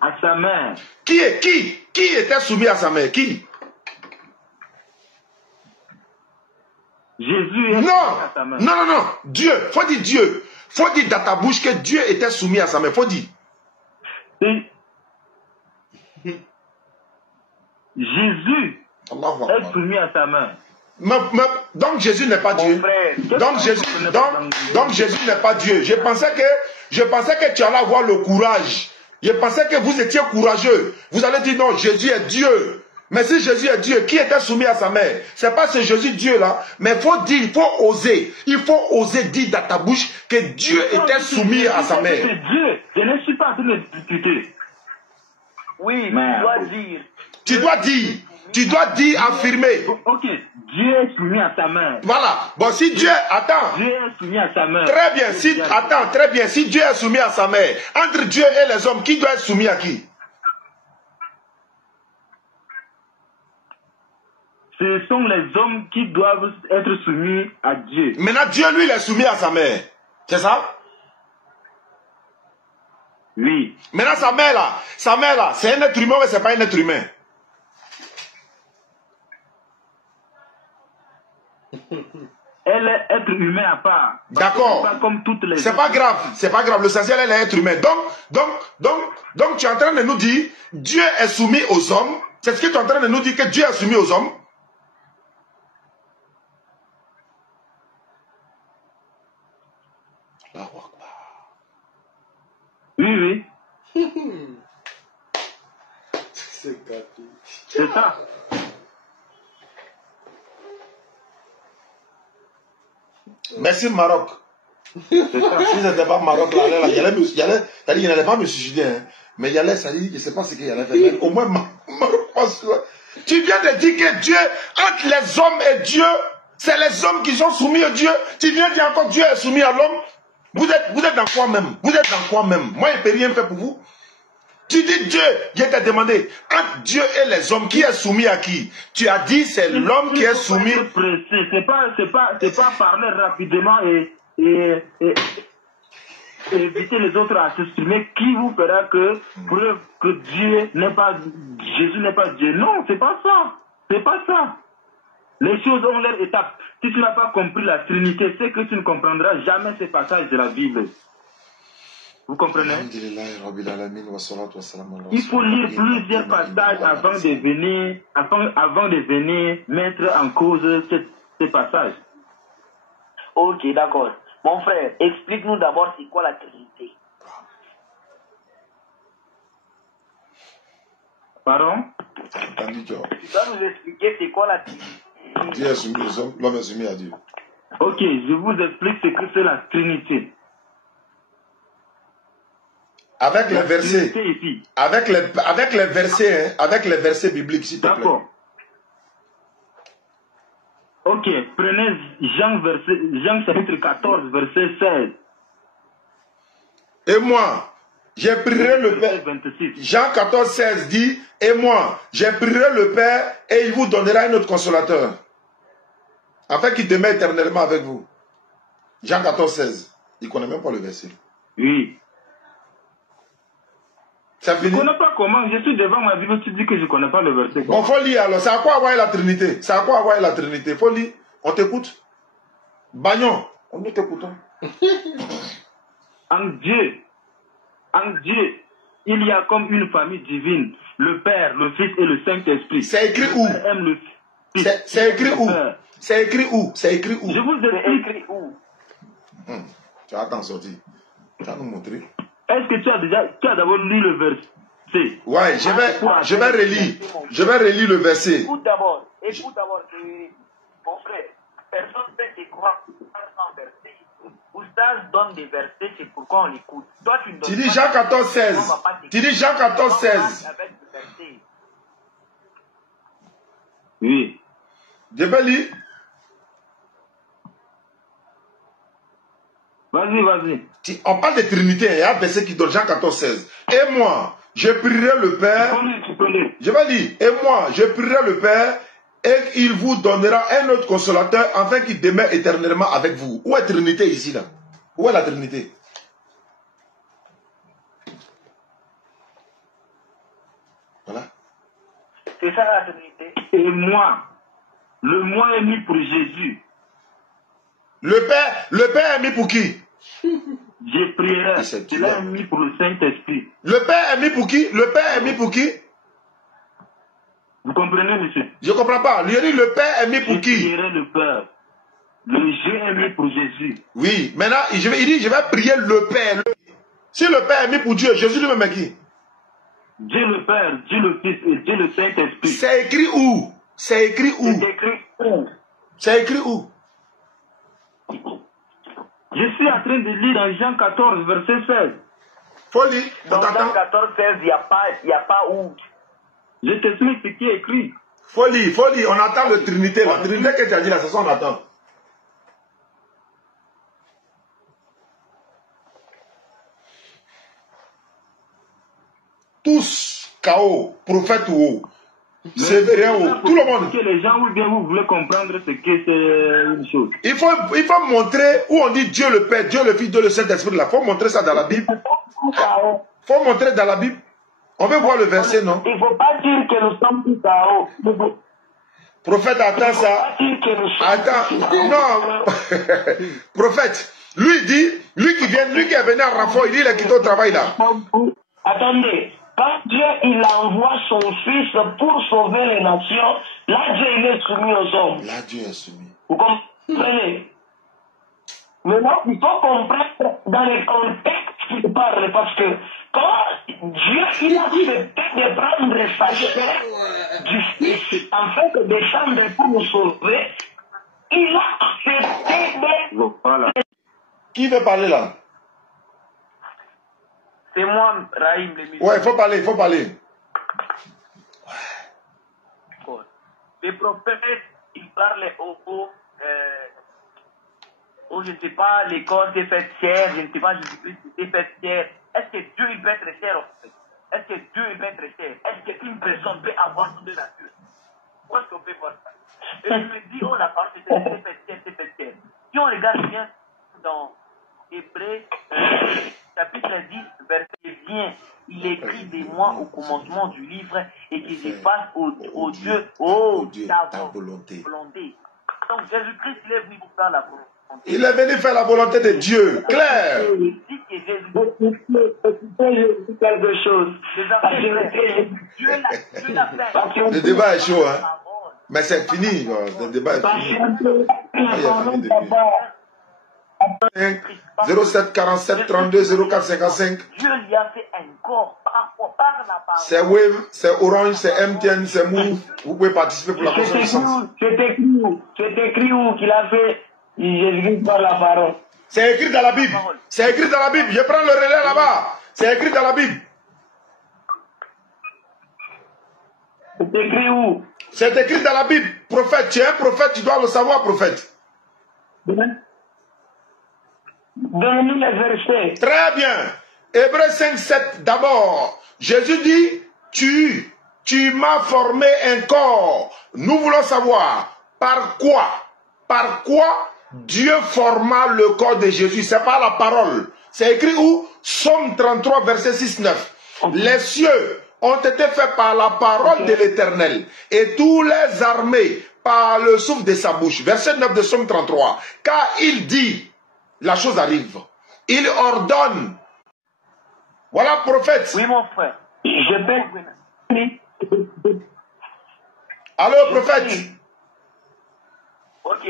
à sa mère. Qui était soumis à sa mère? Qui? Jésus est soumis à sa mère. Non. Dieu. Faut dire Dieu. Faut dire dans ta bouche que Dieu était soumis à sa mère. Faut dire. Jésus est soumis à sa main. Donc Jésus n'est pas Dieu. Donc Jésus n'est pas Dieu. Je pensais que tu allais avoir le courage. Je pensais que vous étiez courageux. Vous allez dire non, Jésus est Dieu. Mais si Jésus est Dieu, qui était soumis à sa mère? C'est pas ce Jésus Dieu là. Mais il faut dire, il faut oser. Il faut oser dire dans ta bouche que Dieu était soumis à sa mère. C'est Dieu. Je ne suis pas en train de discuter. Oui, mais tu dois dire. Tu dois dire, affirmer. Ok, Dieu est soumis à sa main. Voilà. Bon, si Dieu, attends. Dieu est soumis à sa main. Très bien, très bien. Si Dieu est soumis à sa mère, entre Dieu et les hommes, qui doit être soumis à qui? Ce sont les hommes qui doivent être soumis à Dieu. Maintenant, Dieu, lui, il est soumis à sa mère. C'est ça? Oui. Maintenant, sa mère là, c'est un être humain ou c'est pas un être humain? Elle est être humain à part. D'accord. Pas comme toutes les. C'est pas grave. L'essentiel, elle est être humain. Donc, tu es en train de nous dire, Dieu est soumis aux hommes. C'est ce que tu es en train de nous dire, que Dieu est soumis aux hommes. Oui. C'est ça. Merci Maroc. Si ce n'était pas Maroc, il n'allait pas me suicider. Hein. Mais il allait, ça dit, je ne sais pas ce qu'il allait faire. Au moins, Maroc, tu viens de dire que Dieu, entre les hommes et Dieu, c'est les hommes qui sont soumis à Dieu. Tu viens de dire encore Dieu est soumis à l'homme. Vous êtes dans quoi même? Vous êtes dans quoi même? Moi, je ne peux rien faire pour vous. Tu dis Dieu, je t'ai demandé, entre Dieu et les hommes, qui est soumis à qui? Tu as dit c'est l'homme qui est soumis. C'est pas parler rapidement et éviter les autres à s'exprimer qui vous fera que preuve que Dieu n'est pas, Jésus n'est pas Dieu. Non, c'est pas ça. C'est pas ça. Les choses ont leur étape. Si tu n'as pas compris la Trinité, c'est que tu ne comprendras jamais ces passages de la Bible. Vous comprenez? Il faut lire plusieurs passages avant de venir mettre en cause ces passages. Ok, d'accord. Mon frère, explique-nous d'abord c'est quoi la Trinité. Pardon? Tu dois nous expliquer c'est quoi la Trinité. Dieu est soumis aux hommes, l'homme est soumis à Dieu. Ok, je vous explique ce que c'est la Trinité. Avec les versets, avec les versets, hein, avec les versets bibliques, s'il te plaît. D'accord. Ok, prenez Jean chapitre 14, verset 16. Et moi, j'ai prié le Père. 26. Jean 14, 16 dit, et moi, j'ai prié le Père et il vous donnera un autre consolateur, afin qu'il demeure éternellement avec vous. Jean 14, 16. Il ne connaît même pas le verset. Oui. Ça je ne connais pas comment, je suis devant ma Bible, tu dis que je ne connais pas le verset. Bon, faut lire alors. C'est à quoi avoir la Trinité? C'est à quoi avoir la Trinité? Faut lire. On t'écoute. Bagnon, on nous t'écoutons. En Dieu, il y a comme une famille divine, le Père, le Fils et le Saint-Esprit. C'est écrit où? C'est écrit où? C'est écrit où? C'est écrit où? Je vous explique où. Tu vas t'en sortir. Tu vas nous montrer. Est-ce que tu as d'abord lu le verset? Ouais, je vais relire le verset. Écoute d'abord, mon frère, personne ne peut te croire sans verset. Oustaz donne des versets, c'est pourquoi on l'écoute. Toi, tu ne donnes dis Jean 14, 16. Tu dis Jean 14, 16. Oui. Je vais lire. Vas-y. On parle de Trinité, il y a un verset qui donne Jean 14, 16. Et moi, je prierai le Père. Je vais lire. Et moi, je prierai le Père et il vous donnera un autre consolateur afin qu'il demeure éternellement avec vous. Où est Trinité ici là? Où est la Trinité? Voilà. C'est ça la Trinité. Et moi, le moi est mis pour Jésus. Le Père est mis pour qui? Je prierai. Il est mis pour le Saint-Esprit. Le Père est mis pour qui? Le Père est mis pour qui? Vous comprenez, monsieur? Je ne comprends pas. Il dit le Père est mis pour qui? Je prierai le Père. Le Dieu est mis pour Jésus. Oui, maintenant, il dit je vais prier le Père. Si le Père est mis pour Dieu, Jésus lui-même est qui? Dieu le Père, Dieu le Fils et Dieu le Saint-Esprit. C'est écrit où? C'est écrit où? C'est écrit où? C'est écrit où? Je suis en train de lire dans Jean 14, verset 16. Faut lire. Dans Jean 14, 16, il n'y a pas où. Je t'explique ce qui est écrit. Faut lire. On attend le Trinité. La Trinité que tu as dit là, c'est ça qu'on attend. Tous, KO, prophète ou haut, sévérien ou tout le monde. Que les gens ou bien vous voulez comprendre ce que c'est une chose. Il faut montrer où on dit Dieu le Père, Dieu le Fils, Dieu le Saint-Esprit. Il faut montrer ça dans la Bible. Il faut montrer dans la Bible. On veut voir le verset, non? Il ne faut pas dire que nous sommes tous KO. Prophète, attends ça. Attends. Non. Prophète, lui dit, lui qui est venu à Rafo, il dit il est quitté au travail là. Attendez. Quand Dieu il envoie son Fils pour sauver les nations, là Dieu il est soumis aux hommes. Là Dieu est soumis. Vous comprenez? Maintenant, il faut comprendre dans le contexte qu'il parle, parce que quand Dieu il a accepté de prendre sa chair du Fils en fait de descendre pour nous sauver, il a accepté de... Voilà. Qui veut parler là? C'est moi, Rahim, le musicien. Ouais, il faut parler. Les prophètes, ils parlent je ne sais pas, l'école s'est faite chair, je ne sais pas, Jésus-Christ s'est fait chair. Est-ce que Dieu, il peut être chair en fait? Est-ce que Dieu est maître terre? Est-ce qu'une personne peut avoir deux natures? Où est-ce qu'on peut voir ça? Et je me dis, oh, la parole c'est terre. Si on regarde bien dans Hébreux, chapitre 10, verset 10, il écrit des mois au commencement du livre et qu'il se passe au Dieu, ta volonté. Donc Jésus-Christ, il est venu pour faire la volonté. Il est venu faire la volonté de Dieu. Claire. Il dit que Jésus quelque chose. Le débat est chaud, hein. Mais c'est fini. Le débat est fini. 07 47 32 04 55. Dieu lui a fait un corps par la parole. C'est Wave, c'est Orange, c'est MTN, c'est Move. Vous pouvez participer pour la consommation. C'est écrit où qu'il a fait Jésus par la parole. C'est écrit dans la Bible. C'est écrit dans la Bible. Je prends le relais là-bas. C'est écrit dans la Bible. C'est écrit où? C'est écrit dans la Bible. Prophète, tu es un prophète, tu dois le savoir, prophète. Donne-nous les versets. Très bien. Hébreux 5, 7 d'abord. Jésus dit, tu m'as formé un corps. Nous voulons savoir par quoi Dieu forma le corps de Jésus. C'est par la parole. C'est écrit où? Psaume 33, verset 6, 9. Les cieux ont été faits par la parole de l'Éternel et tous les armées par le souffle de sa bouche. Verset 9 de Psaume 33. Car il dit, la chose arrive. Il ordonne. Voilà, prophète. Oui, mon frère. Je peux. Allô, prophète. Ok.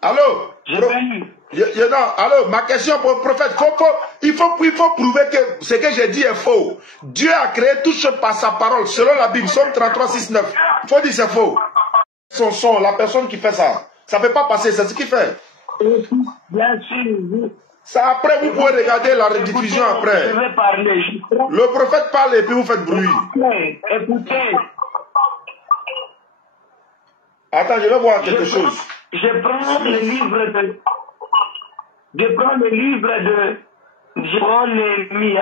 Allô. Allô, ma question pour le prophète. Il faut prouver que ce que j'ai dit est faux. Dieu a créé tout ce par sa parole, selon la Bible, Psaume 33, 6, 9. Il faut dire c'est faux. Son, la personne qui fait ça, ça ne peut pas passer, c'est ce qu'il fait. Bien sûr. Ça, après, vous pouvez regarder la rediffusion après. Je vais parler. Le prophète parle et puis vous faites bruit. Écoutez. Attends, je vais voir quelque chose. Je prends le livre de... Je prends le livre de... Je prends Néhémie.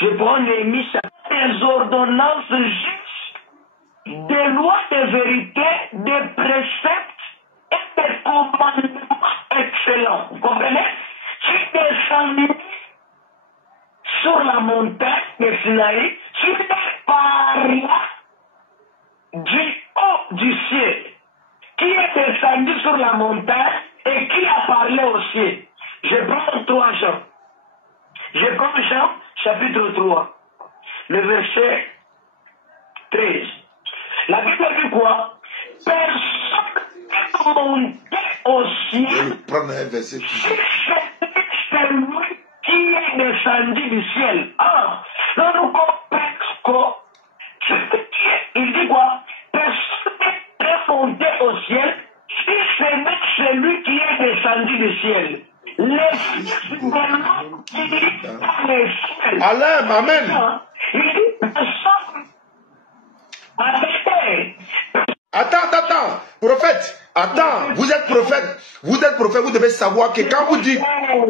Je prends Néhémie. Des ordonnances justes, des lois de vérité, des préceptes et des commandements excellents. Vous comprenez? Tu descends sur la montagne de Sinaï, tu parles du haut du ciel. Qui est descendu sur la montagne et qui a parlé au ciel? Je prends 3 Jean. Je prends Jean, chapitre 3, le verset 13. La Bible dit quoi? Personne n'est monté au ciel. Je vais prendre un verset. C'est lui qui est descendu du ciel. Ah, non, nous comprenons il dit quoi? Personne n'est monté au ciel, si ce n'est celui qui est descendu du ciel. Alain, amen. Attends, prophète, attends, vous êtes prophète, vous devez savoir que quand vous dites,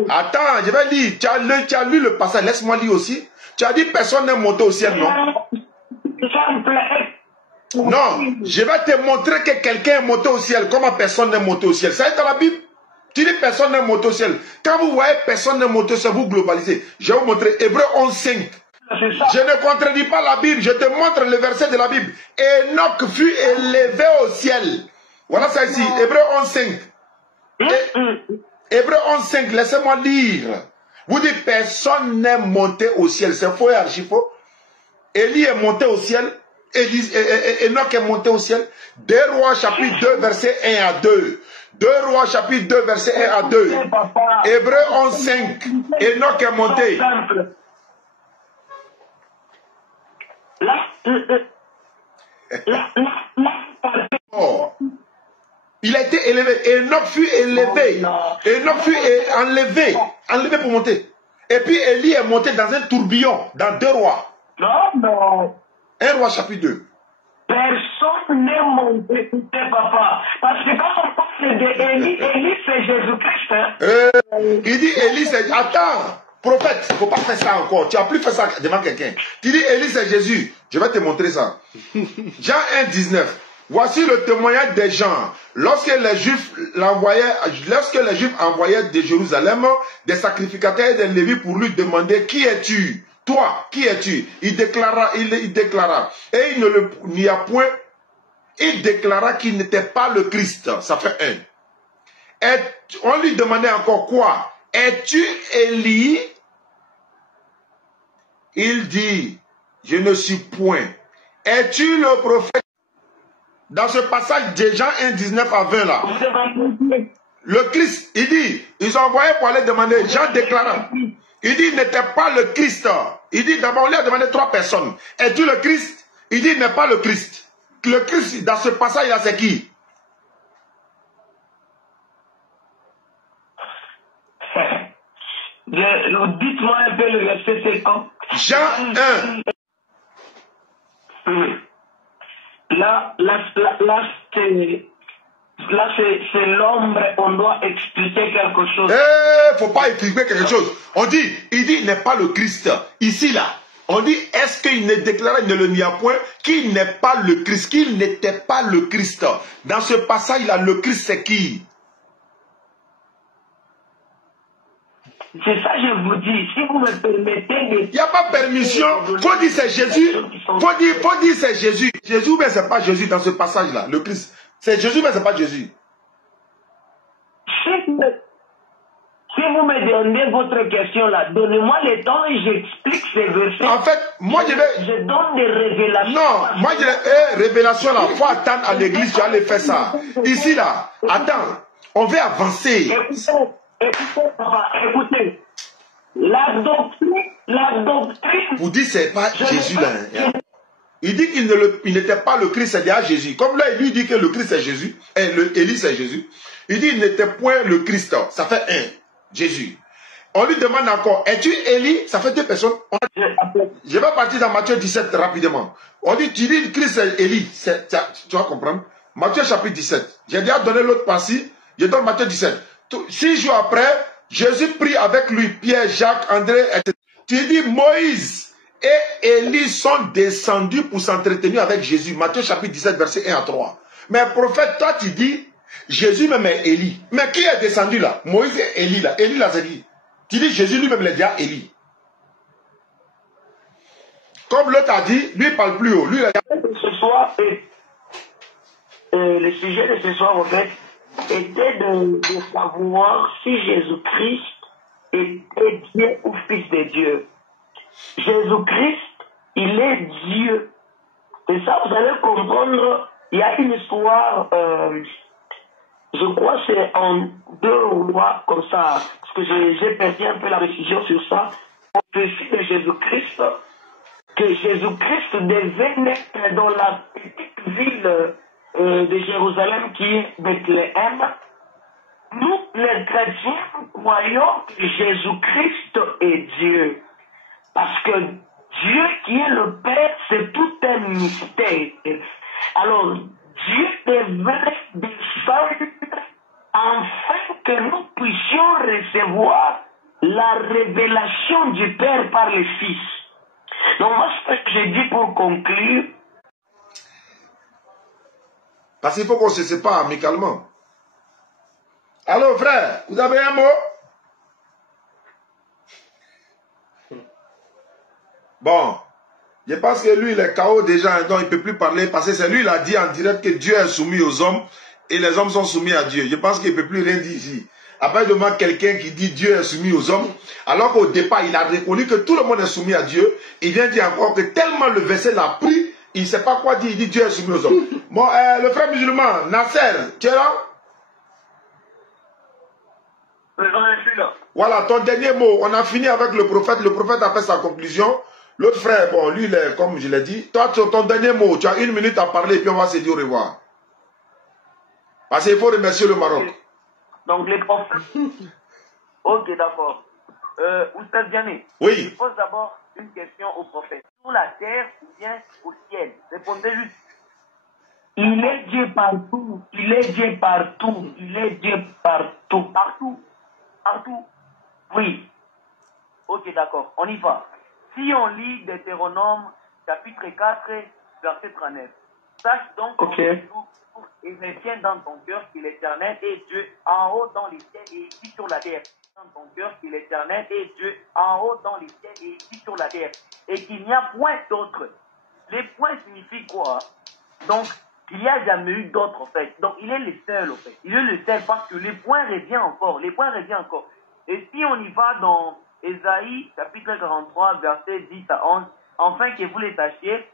attends, je vais lire, tu as lu le passage, laisse-moi lire aussi, tu as dit personne n'est monté au ciel, non? Non, je vais te montrer que quelqu'un est monté au ciel, comment personne n'est monté au ciel, ça est dans la Bible. Tu dis personne n'est monté au ciel. Quand vous voyez personne n'est monté au ciel, vous globalisez. Je vais vous montrer Hébreux 11, 5. Je ne contredis pas la Bible, je te montre le verset de la Bible. Enoch fut élevé au ciel. Voilà ça ici, Hébreux 11, 5. Hébreux 11, 5, laissez-moi lire. Vous dites personne n'est monté au ciel. C'est faux et archi faux. Élie est monté au ciel. Enoch est monté au ciel. 2 Rois chapitre 2 verset 1 à 2. 2 Rois chapitre 2 verset 1 à 2. Hébreux 11, 5. Enoch est monté. Oh. Il a été élevé. Enoch fut élevé. Enoch fut enlevé pour monter. Et puis Élie est monté dans un tourbillon, dans 2 Rois. Non. 1 Roi chapitre 2. Personne n'est monté, écoutez papa. Parce que quand on parle d'Élie, Élie c'est Jésus-Christ. Il dit Élie c'est... Attends. Prophète, il ne faut pas faire ça encore. Tu n'as plus fait ça devant quelqu'un. Tu dis, Élie, c'est Jésus. Je vais te montrer ça. Jean 1, 19. Voici le témoignage des gens. Lorsque les Juifs envoyaient de Jérusalem des sacrificateurs et des Lévites pour lui demander, qui es-tu? Toi, qui es-tu? Il déclara, et il n'y a point, il déclara qu'il n'était pas le Christ. Ça fait un. Et on lui demandait encore quoi? Es-tu Élie? Il dit, je ne suis point. Es-tu le prophète? Dans ce passage de Jean 1, 19 à 20 là, le Christ, il dit, ils ont envoyé pour aller demander, Jean déclarant, il dit, il n'était pas le Christ. Il dit, d'abord, on lui a demandé 3 personnes. Es-tu le Christ? Il dit, il n'est pas le Christ. Le Christ, dans ce passage là, c'est qui? Dites-moi un peu le verset, c'est quand? Jean 1. Là, c'est l'ombre, on doit expliquer quelque chose. Faut pas expliquer quelque chose. On dit, il dit, il n'est pas le Christ. Ici, là, on dit, est-ce qu'il ne déclarait, il ne le nia point, qu'il n'est pas le Christ, qu'il n'était pas le Christ. Dans ce passage-là, le Christ, c'est qui? C'est ça, je vous dis. Si vous me permettez... Il n'y a pas permission. Faut dire c'est Jésus. Faut dire c'est Jésus. Jésus, mais c'est pas Jésus dans ce passage-là. Le Christ. C'est Jésus, mais c'est pas Jésus. Si vous me donnez votre question là, donnez-moi le temps et j'explique ces versets. En fait, moi je donne des révélations. Non, moi je révélation là, faut attendre à l'église, tu allais faire ça. Ici là, attends, on veut avancer. Écoutez, la doctrine. Vous dites c'est pas Jésus là. Il dit qu'il n'était pas le Christ, c'est déjà Jésus. Comme là, il lui dit que le Christ c'est Jésus, et Élie c'est Jésus. Il dit qu'il n'était point le Christ. Ça fait un, Jésus. On lui demande encore, es-tu Élie? Ça fait 2 personnes. Je vais partir dans Matthieu 17 rapidement. On dit, tu dis Christ c'est Élie. Tu vas comprendre. Matthieu chapitre 17. J'ai déjà donné l'autre partie. Je donne Matthieu 17. 6 jours après, Jésus prit avec lui Pierre, Jacques, André, etc. Tu dis Moïse et Élie sont descendus pour s'entretenir avec Jésus. Matthieu chapitre 17, verset 1 à 3. Mais prophète, toi tu dis Jésus même est Élie. Mais qui est descendu là? Moïse et Élie là. Élie là c'est qui? Tu dis Jésus lui-même l'a dit à Élie. Comme l'autre a dit, lui il parle plus haut. Lui il a dit... Ce soir, le sujet de ce soir en fait était de savoir si Jésus-Christ était Dieu ou Fils de Dieu. Jésus-Christ, il est Dieu. Et ça, vous allez comprendre, il y a une histoire, je crois que c'est en 2 rois comme ça, parce que j'ai perdu un peu la précision sur ça, au récit de Jésus-Christ, que Jésus-Christ devait naître dans la petite ville de Jérusalem qui est Bethléem. Nous, les chrétiens, croyons que Jésus-Christ est Dieu. Parce que Dieu qui est le Père, c'est tout un mystère. Alors, Dieu devrait descendre afin que nous puissions recevoir la révélation du Père par le Fils. Donc, moi, ce que j'ai dit pour conclure, parce qu'il faut qu'on se sépare amicalement. Alors frère, vous avez un mot? Bon, je pense que lui il est KO déjà, donc il ne peut plus parler parce que c'est lui qui a dit en direct que Dieu est soumis aux hommes et les hommes sont soumis à Dieu. Je pense qu'il ne peut plus rien dire ici. Après, il demande quelqu'un qui dit Dieu est soumis aux hommes, alors qu'au départ il a reconnu que tout le monde est soumis à Dieu. Il vient dire encore que tellement le verset l'a pris, il ne sait pas quoi dire, il dit Dieu est soumis aux hommes. Bon, le frère musulman, Nasser, tu es là? Voilà, ton dernier mot. On a fini avec le prophète a fait sa conclusion. L'autre frère, bon, lui, comme je l'ai dit, toi, ton dernier mot, tu as 1 minute à parler et puis on va se dire au revoir. Parce qu'il faut remercier le Maroc. Donc les prophètes. Ok, d'accord. Oustaz Diané. Oui. Je pose d'abord une question au prophète. Sur la terre ou bien au ciel? Répondez juste. il est Dieu partout. Il est Dieu partout. Il est Dieu partout. Partout. Partout. Oui. Ok, d'accord, on y va. Si on lit Deutéronome, chapitre 4, verset 39, sache donc et retiens dans ton cœur que l'Éternel est Dieu en haut dans les cieux et ici sur la terre. Dans ton cœur que l'Éternel est Dieu en haut dans les cieux et ici sur la terre. Et qu'il n'y a point d'autre. Les points signifient quoi? Donc, il n'y a jamais eu d'autre en fait. Donc, il est le seul en fait. Il est le seul parce que les points reviennent encore. Les points reviennent encore. Et si on y va dans Ésaïe, chapitre 43, verset 10 à 11, afin que vous les sachiez,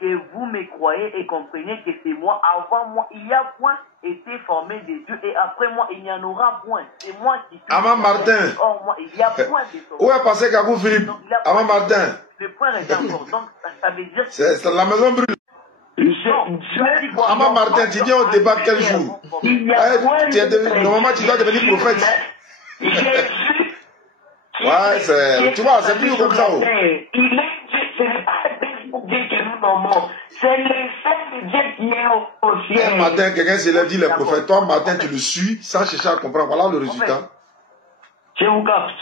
que vous me croyez et compreniez que c'est moi. Avant moi, il y a point été formé des dieux et après moi, il n'y en aura point. C'est moi qui suis. Amand Martin. Or, moi, il y a point de Où est passé Kabou Philippe? Amand Martin. Le point revient encore. Donc, ça veut dire que la maison brûle. Amand Martin, tu viens au débat quel jour? Normalement, tu dois devenir prophète. Ouais, tu vois, c'est plus comme ça. C'est le seul Dieu qui est au ciel. Un matin, quelqu'un se lève, dit les prophètes. Toi, matin, tu le suis sans chercher à comprendre. Voilà le résultat. Je vous capte.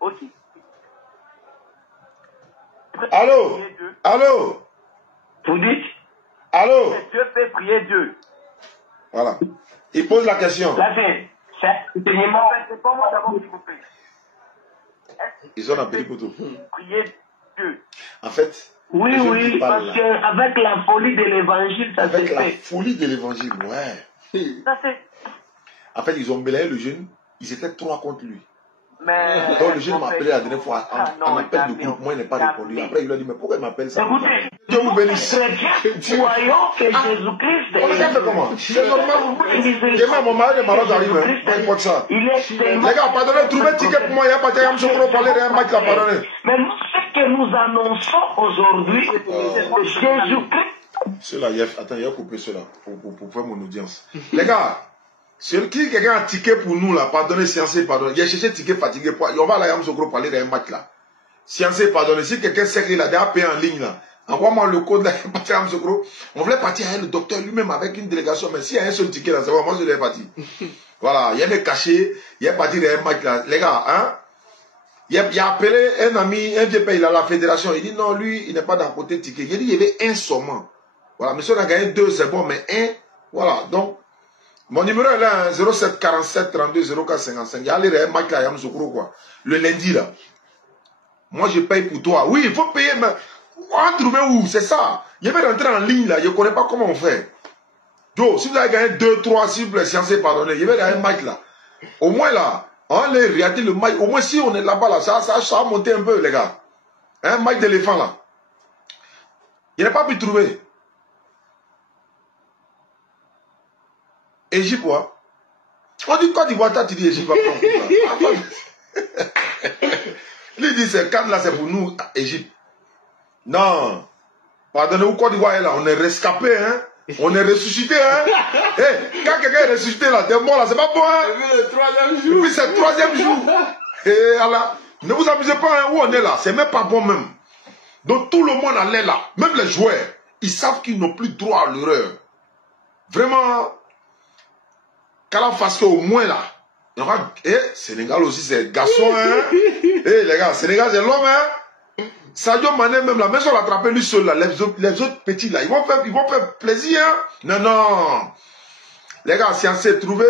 Ok. Allô? Allô? Vous dites? Allô? Dieu fait prier Dieu. Voilà. Il pose la question. Là, c'est pas moi d'abord qui vous prie. Ils ont appelé pour tout. Prier Dieu. En fait. Oui, parce qu'avec la folie de l'évangile, ça s'est fait. Avec la folie de l'évangile, ouais. Ça c'est. En fait, ils ont mêlé le jeune. Ils étaient 3 contre lui. Mais. Donc le jeune m'a appelé la dernière fois. En appel de groupe, moi, il n'est pas répondu. Après, il lui a dit, mais pourquoi il m'appelle ça? Écoutez, Dieu vous bénisse. croyons que Jésus-Christ On les a fait comment? C'est normal. Demain, mon mari de Maroc arrive. Peu importe ça. Il est tellement... Les gars, pardonnez, trouvez un ticket pour moi. Il n'y a pas de temps. Je vais parler d'un match là, pardonnez. Mais nous, ce que nous annonçons aujourd'hui, Jésus-Christ... Ceux-là, attends, il a coupé ceux-là pour faire mon audience. Les gars, sur qui quelqu'un a ticket pour nous là, pardonnez, sciencé, pardonnez. Il a cherché ticket fatigué. On va à la Yamsogro parler d'un match là. Sciencé, pardonnez. Si quelqu'un sait qu'il a déjà payé en ligne là, envoie-moi le code là, Yamsogro. On voulait partir avec le docteur lui-même avec une délégation, mais s'il y a un seul ticket là, c'est bon, moi je l'ai parti. Voilà, il y avait caché, il est parti d'un match là. Les gars, hein? Il a appelé un ami, un vieux pays là, la fédération. Il dit non, lui, il n'est pas dans le côté ticket. Il dit il y avait un seulement. Voilà, monsieur, on a gagné 2, c'est bon, mais 1, voilà. Donc, mon numéro est là, hein, 07 47 32 04 55. Il y a les match là, Yamsogro, quoi. Le lundi, là. Moi, je paye pour toi. Oui, il faut payer, mais on va trouver où? C'est ça. Je vais rentrer en ligne, là. Je ne connais pas comment on fait. Joe, si vous avez gagné 2, 3, s'il vous plaît, sciencé, pardonnez. Je vais dans un match, là. Au moins, là, on va regarder le match. Au moins, si on est là-bas, là, ça va monter un peu, les gars. Un match d'éléphant, là. Je n'ai pas pu trouver. Égypte, quoi. On dit Côte d'Ivoire, tu dis Égypte. Lui dit, c'est quand là, c'est pour nous, Égypte. Non. Pardonnez-vous, Côte d'Ivoire est là. On est rescapé, hein. On est ressuscité, hein. Hey, quand quelqu'un est ressuscité, là, t'es mort, là, c'est pas bon, hein. Et puis le 3e jour. Et puis c'est le 3e jour. Et Allah, ne vous amusez pas, hein, où on est là. C'est même pas bon, même. Donc tout le monde allait là. Même les joueurs, ils savent qu'ils n'ont plus droit à l'erreur. Vraiment. Qu'à fasse au moins là. Sénégal aussi c'est garçon, hein. Les gars, Sénégal c'est l'homme, hein. Sadio Mané même là, même si on l'attrape lui seul là, les autres petits là, ils vont faire plaisir, hein. Non, non. Les gars, si on s'est trouvé,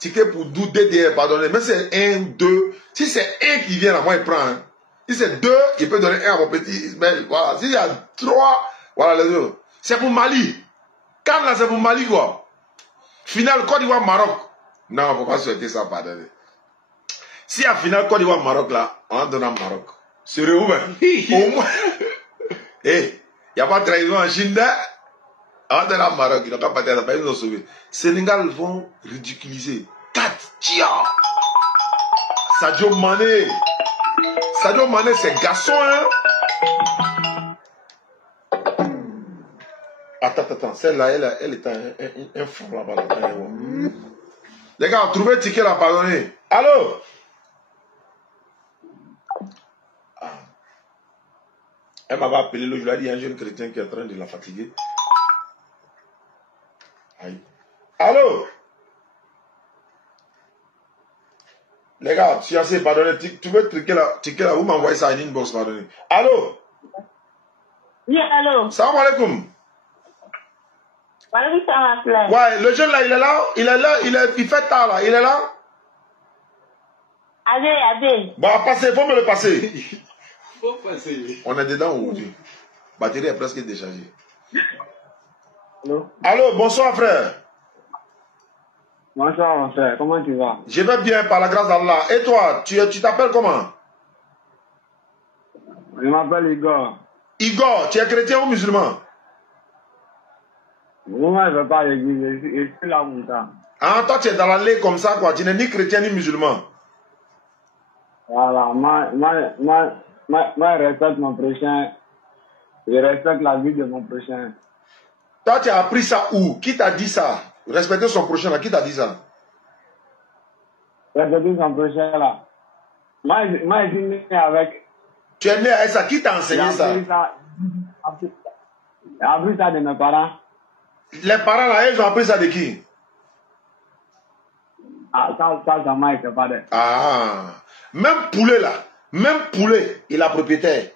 ticket pour 12 DDR, pardonnez, mais c'est 1, 2. Si c'est 1 qui vient là, moi il prend, hein. Si c'est 2, il peut donner 1 à mon petit Ismaël. Voilà. S'il y a 3, voilà les autres. C'est pour Mali. Quand là, c'est pour Mali quoi. Finale Côte d'Ivoire Maroc. Non, il ne faut pas souhaiter ça, pardonnez. Si à finale Côte d'Ivoire Maroc là, on va donner à Maroc. Sérieux ou bien? Au moins. Il n'y a pas de trahison en Chine. On va donner à Maroc. Il n'y a pas de trahison, ils ont sauvé. Sénégal vont ridiculiser. 4. Tia. Sadio Mané. Sadio Mané, c'est garçon, hein. Attends, celle-là, elle est un fond là-bas. Les gars, trouvez le ticket là, pardonnez. Allô? Elle m'avait appelé, je lui ai dit, il y a un jeune chrétien qui est en train de la fatiguer. Aïe. Allô? Les Regarde, si assez, pardonnez, tu veux cliquer là, vous m'envoyez ça en inbox, pardonnez. Allô? Oui, allô? Salam alaikum. Ouais, le jeune là, il est là, il fait tard là, il est là? Allez. Bon, passez, il faut me le passer. Faut passer. On est dedans aujourd'hui. Batterie est presque déchargée. Allô? Allô, bonsoir frère. Bonsoir mon frère, comment tu vas? Je vais bien par la grâce d'Allah. Et toi, tu t'appelles comment? Je m'appelle Igor. Igor, tu es chrétien ou musulman? Moi, je ne vais pas à l'église, je suis là mon temps. Ah, toi tu es dans la lait comme ça quoi, tu n'es ni chrétien ni musulman. Voilà, moi, je respecte mon prochain. Je respecte la vie de mon prochain. Toi, tu as appris ça où? Qui t'a dit ça? Respecter son prochain là, qui t'a dit ça? Respecter son prochain là. Moi, je suis né avec. Tu es né avec ça, qui t'a enseigné ça? J'ai appris ça de mes parents. Les parents là, ils ont appris ça de qui? Ah, ça m'a été pas de. Ah, même poulet là, il est propriétaire.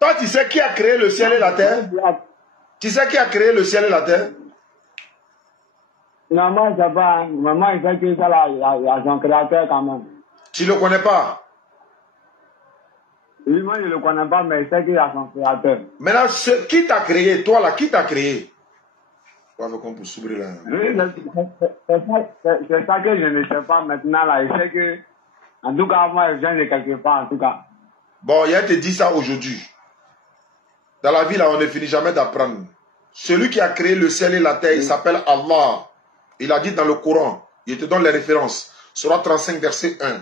Toi, tu sais qui a créé le ciel et la terre? Tu sais qui a créé le ciel et la terre? Non, moi, je ne sais pas. Maman, il fait que ça là, il y a son créateur quand même. Tu ne le connais pas? Oui, moi, je ne le connais pas, mais il sait qu'il y a son créateur. Maintenant, qui t'a créé? Toi là, qui t'a créé? On va qu'on s'ouvrir là. Oui, c'est ça que je ne sais pas maintenant là. Il sait que, en tout cas, moi, je viens de quelque part, en tout cas. Bon, il te dit ça aujourd'hui. Dans la vie là, on ne finit jamais d'apprendre. Celui qui a créé le ciel et la terre, il s'appelle Allah. Il a dit dans le Coran, il te donne les références. Surah 35, verset 1.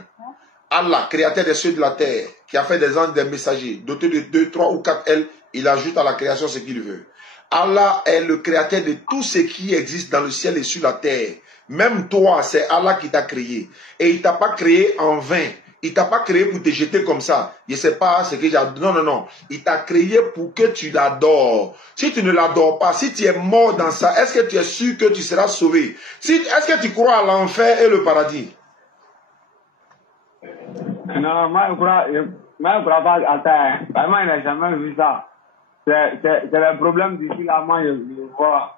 Allah, créateur des cieux et de la terre, qui a fait des anges, des messagers, dotés de 2, 3 ou 4 ailes, il ajoute à la création ce qu'il veut. Allah est le créateur de tout ce qui existe dans le ciel et sur la terre. Même toi, c'est Allah qui t'a créé. Et il ne t'a pas créé en vain. Il ne t'a pas créé pour te jeter comme ça. Je ne sais pas ce que j'ai... Non. Il t'a créé pour que tu l'adores. Si tu ne l'adores pas, si tu es mort dans ça, est-ce que tu es sûr que tu seras sauvé? Est-ce que tu crois à l'enfer et le paradis? Non, moi, je crois pas à ça. Vraiment, il n'a jamais vu ça. C'est le problème d'ici là, moi, je vois.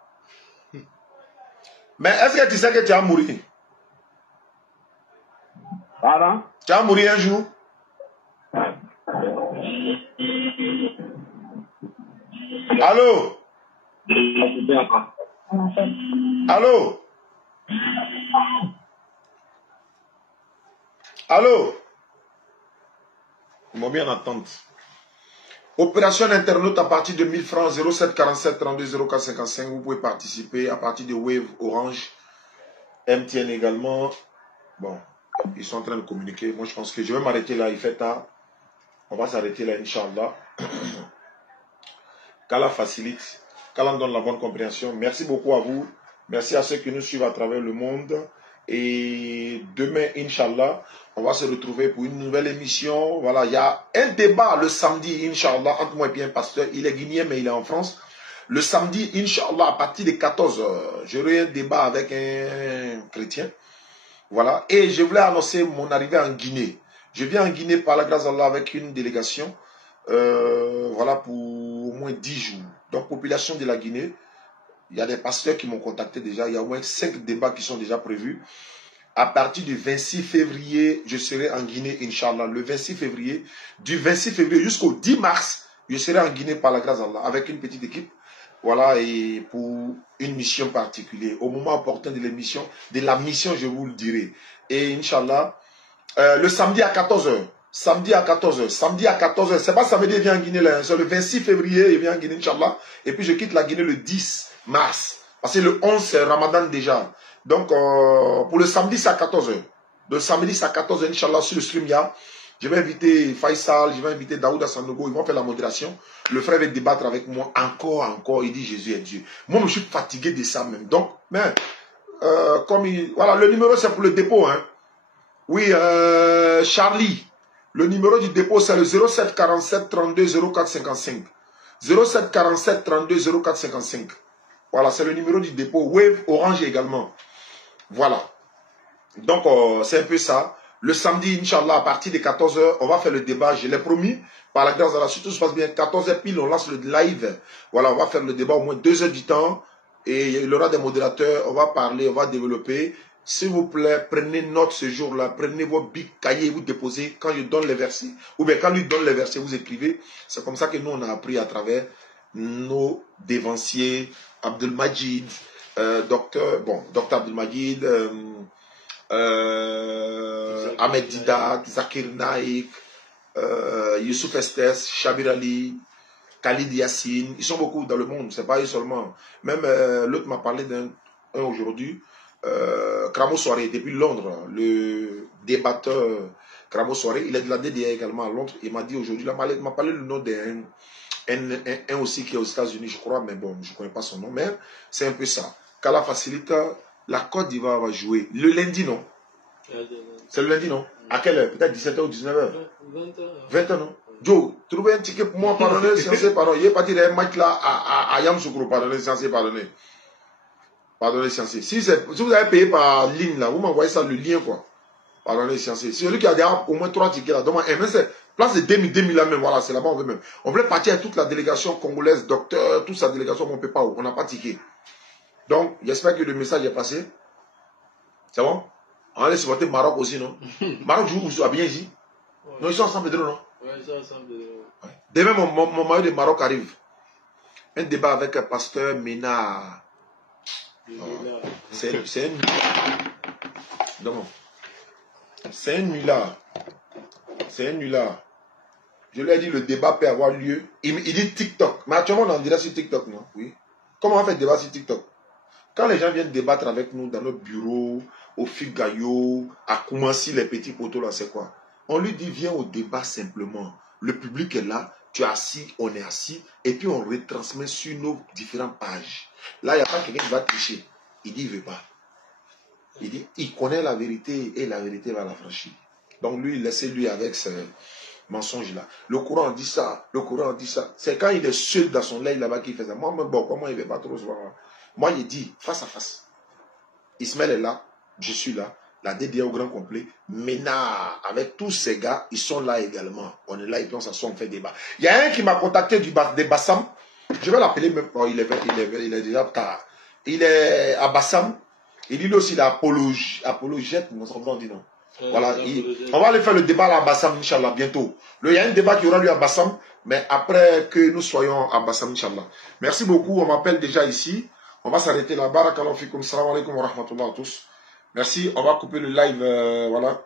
Mais est-ce que tu sais que tu vas mourir? Pardon? Tu vas mourir un jour? Allô? Allô? Allô? Ils m'ont bien entendre. Opération internaute à partir de 1000 francs, 07 47 32 04 55. Vous pouvez participer à partir de Wave, Orange, MTN également. Bon, ils sont en train de communiquer. Moi, je pense que je vais m'arrêter là. Il fait tard. On va s'arrêter là, Inch'Allah. Qu'Allah facilite, qu'Allah donne la bonne compréhension. Merci beaucoup à vous. Merci à ceux qui nous suivent à travers le monde. Et demain, Inch'Allah, on va se retrouver pour une nouvelle émission. Voilà, il y a un débat le samedi, Inch'Allah, entre moi et bien un pasteur. Il est guinéen, mais il est en France. Le samedi, Inch'Allah, à partir de 14h, j'aurai un débat avec un chrétien. Voilà, et je voulais annoncer mon arrivée en Guinée. Je viens en Guinée par la grâce d'Allah avec une délégation. Voilà, pour au moins 10 jours. Donc, population de la Guinée. Il y a des pasteurs qui m'ont contacté déjà. Il y a au moins 5 débats qui sont déjà prévus. À partir du 26 février, je serai en Guinée, Inch'Allah. Le 26 février, du 26 février jusqu'au 10 mars, je serai en Guinée par la grâce d'Allah avec une petite équipe. Voilà, et pour une mission particulière. Au moment opportun de l'émission, de la mission, je vous le dirai. Et Inch'Allah, le samedi à 14h. Samedi à 14h. Samedi à 14h. C'est pas samedi, je viens en Guinée. C'est le 26 février, je viens en Guinée, Inch'Allah. Et puis je quitte la Guinée le 10 mars. Parce que le 11, c'est Ramadan déjà. Donc, pour le samedi, c'est à 14h. Le samedi, c'est à 14h, Inch'Allah, sur le stream, je vais inviter Faisal, je vais inviter Daouda Sanogo, ils vont faire la modération. Le frère va débattre avec moi encore. Il dit Jésus est Dieu. Moi, je suis fatigué de ça même. Donc, mais, voilà, le numéro, c'est pour le dépôt. Hein. Oui, Charlie. Le numéro du dépôt, c'est le 07 47 32 04 55. 07 47 32 04 55. Voilà, c'est le numéro du dépôt. Wave, Orange également. Voilà. Donc, c'est un peu ça. Le samedi, Inch'Allah, à partir de 14h, on va faire le débat. Je l'ai promis. Par la grâce de Allah, si tout se passe bien, 14h pile, on lance le live. Voilà, on va faire le débat au moins 2 heures du temps. Et il y aura des modérateurs. On va parler, on va développer. S'il vous plaît, prenez note ce jour-là. Prenez vos bics, cahiers, vous déposez. Quand je donne les versets, ou bien quand lui donne les versets, vous écrivez. C'est comme ça que nous, on a appris à travers nos dévanciers, Abdelmajid, docteur Abdelmajid, Ahmed Didat, Zakir Naik, Youssouf Estes, Shabir Ali, Khalid Yassine. Ils sont beaucoup dans le monde, c'est pas eux seulement. Même l'autre m'a parlé d'un aujourd'hui, Kramo Soiré, depuis Londres, le débatteur Kramo Soiré, il est de la DDA également à Londres. Il m'a dit aujourd'hui, il m'a parlé le nom d'un aussi qui est aux États-Unis, je crois, mais bon, je ne connais pas son nom, mais c'est un peu ça. Kala Facilita, la Côte d'Ivoire va jouer le lundi, non? C'est le lundi, non? À quelle heure? Peut-être 17h ou 19h? 20h, non? Joe, trouvez un ticket pour moi, pardonnez, censé pardonner. Il n'est pas dit un match là à Yamsoukro, pardonnez, censé pardonner. Pardonnez, censé. Si vous avez payé par ligne là, vous m'envoyez ça, le lien quoi. Pardonnez, censé. Si celui qui a déjà au moins 3 tickets là, demande, mais c'est place de 2000 là même, voilà, c'est là-bas on veut même. On voulait partir avec toute la délégation congolaise, docteur, toute sa délégation, mais on ne peut pas, on n'a pas de ticket. Donc, j'espère que le message est passé. C'est bon? On va aller supporter Maroc aussi, non? Maroc joue à bien ici? Ouais. Non, ils sont ensemble, non? Oui, ils sont ensemble. Ouais. Demain, mon maillot de Maroc arrive. Un débat avec un pasteur Ménard. C'est une nuit. Non. C'est une nuit là. C'est une nuit là. Je lui ai dit le débat peut avoir lieu. Il dit TikTok. Mais actuellement, on en dirait sur TikTok, non? Oui. Comment on fait le débat sur TikTok? Quand les gens viennent débattre avec nous dans notre bureau, au Figayo, à Koumassi, les petits poteaux là, c'est quoi? On lui dit, viens au débat simplement. Le public est là, tu es assis, on est assis, et puis on retransmet sur nos différentes pages. Là, il n'y a pas quelqu'un qui va tricher. Il dit, il ne veut pas. Il dit, il connaît la vérité et la vérité va la franchir. Donc lui, laissez-lui avec ce mensonge-là. Le Coran dit ça, le Coran dit ça. C'est quand il est seul dans son lait là-bas qu'il fait ça. Moi, bon, comment il ne veut pas trop se voir? Moi, il dit, face à face. Ismaël est là, je suis là. La DDA au grand complet. Ménard, avec tous ces gars, ils sont là également. On est là et puis on s'assoit, on fait débat. Il y a un qui m'a contacté des Bassam. Je vais l'appeler même. Oh, il est déjà tard. Il est à Bassam. Il dit aussi l'apologète. On dit non. Voilà, on va aller faire le débat à Bassam, Inch'Allah, bientôt. Il y a un débat qui aura lieu à Bassam, mais après que nous soyons à Bassam, Inch'Allah. Merci beaucoup, on m'appelle déjà ici. On va s'arrêter là. Barakallahu fikum, salam alaikum wa rahmatullah à tous. Merci, on va couper le live, voilà.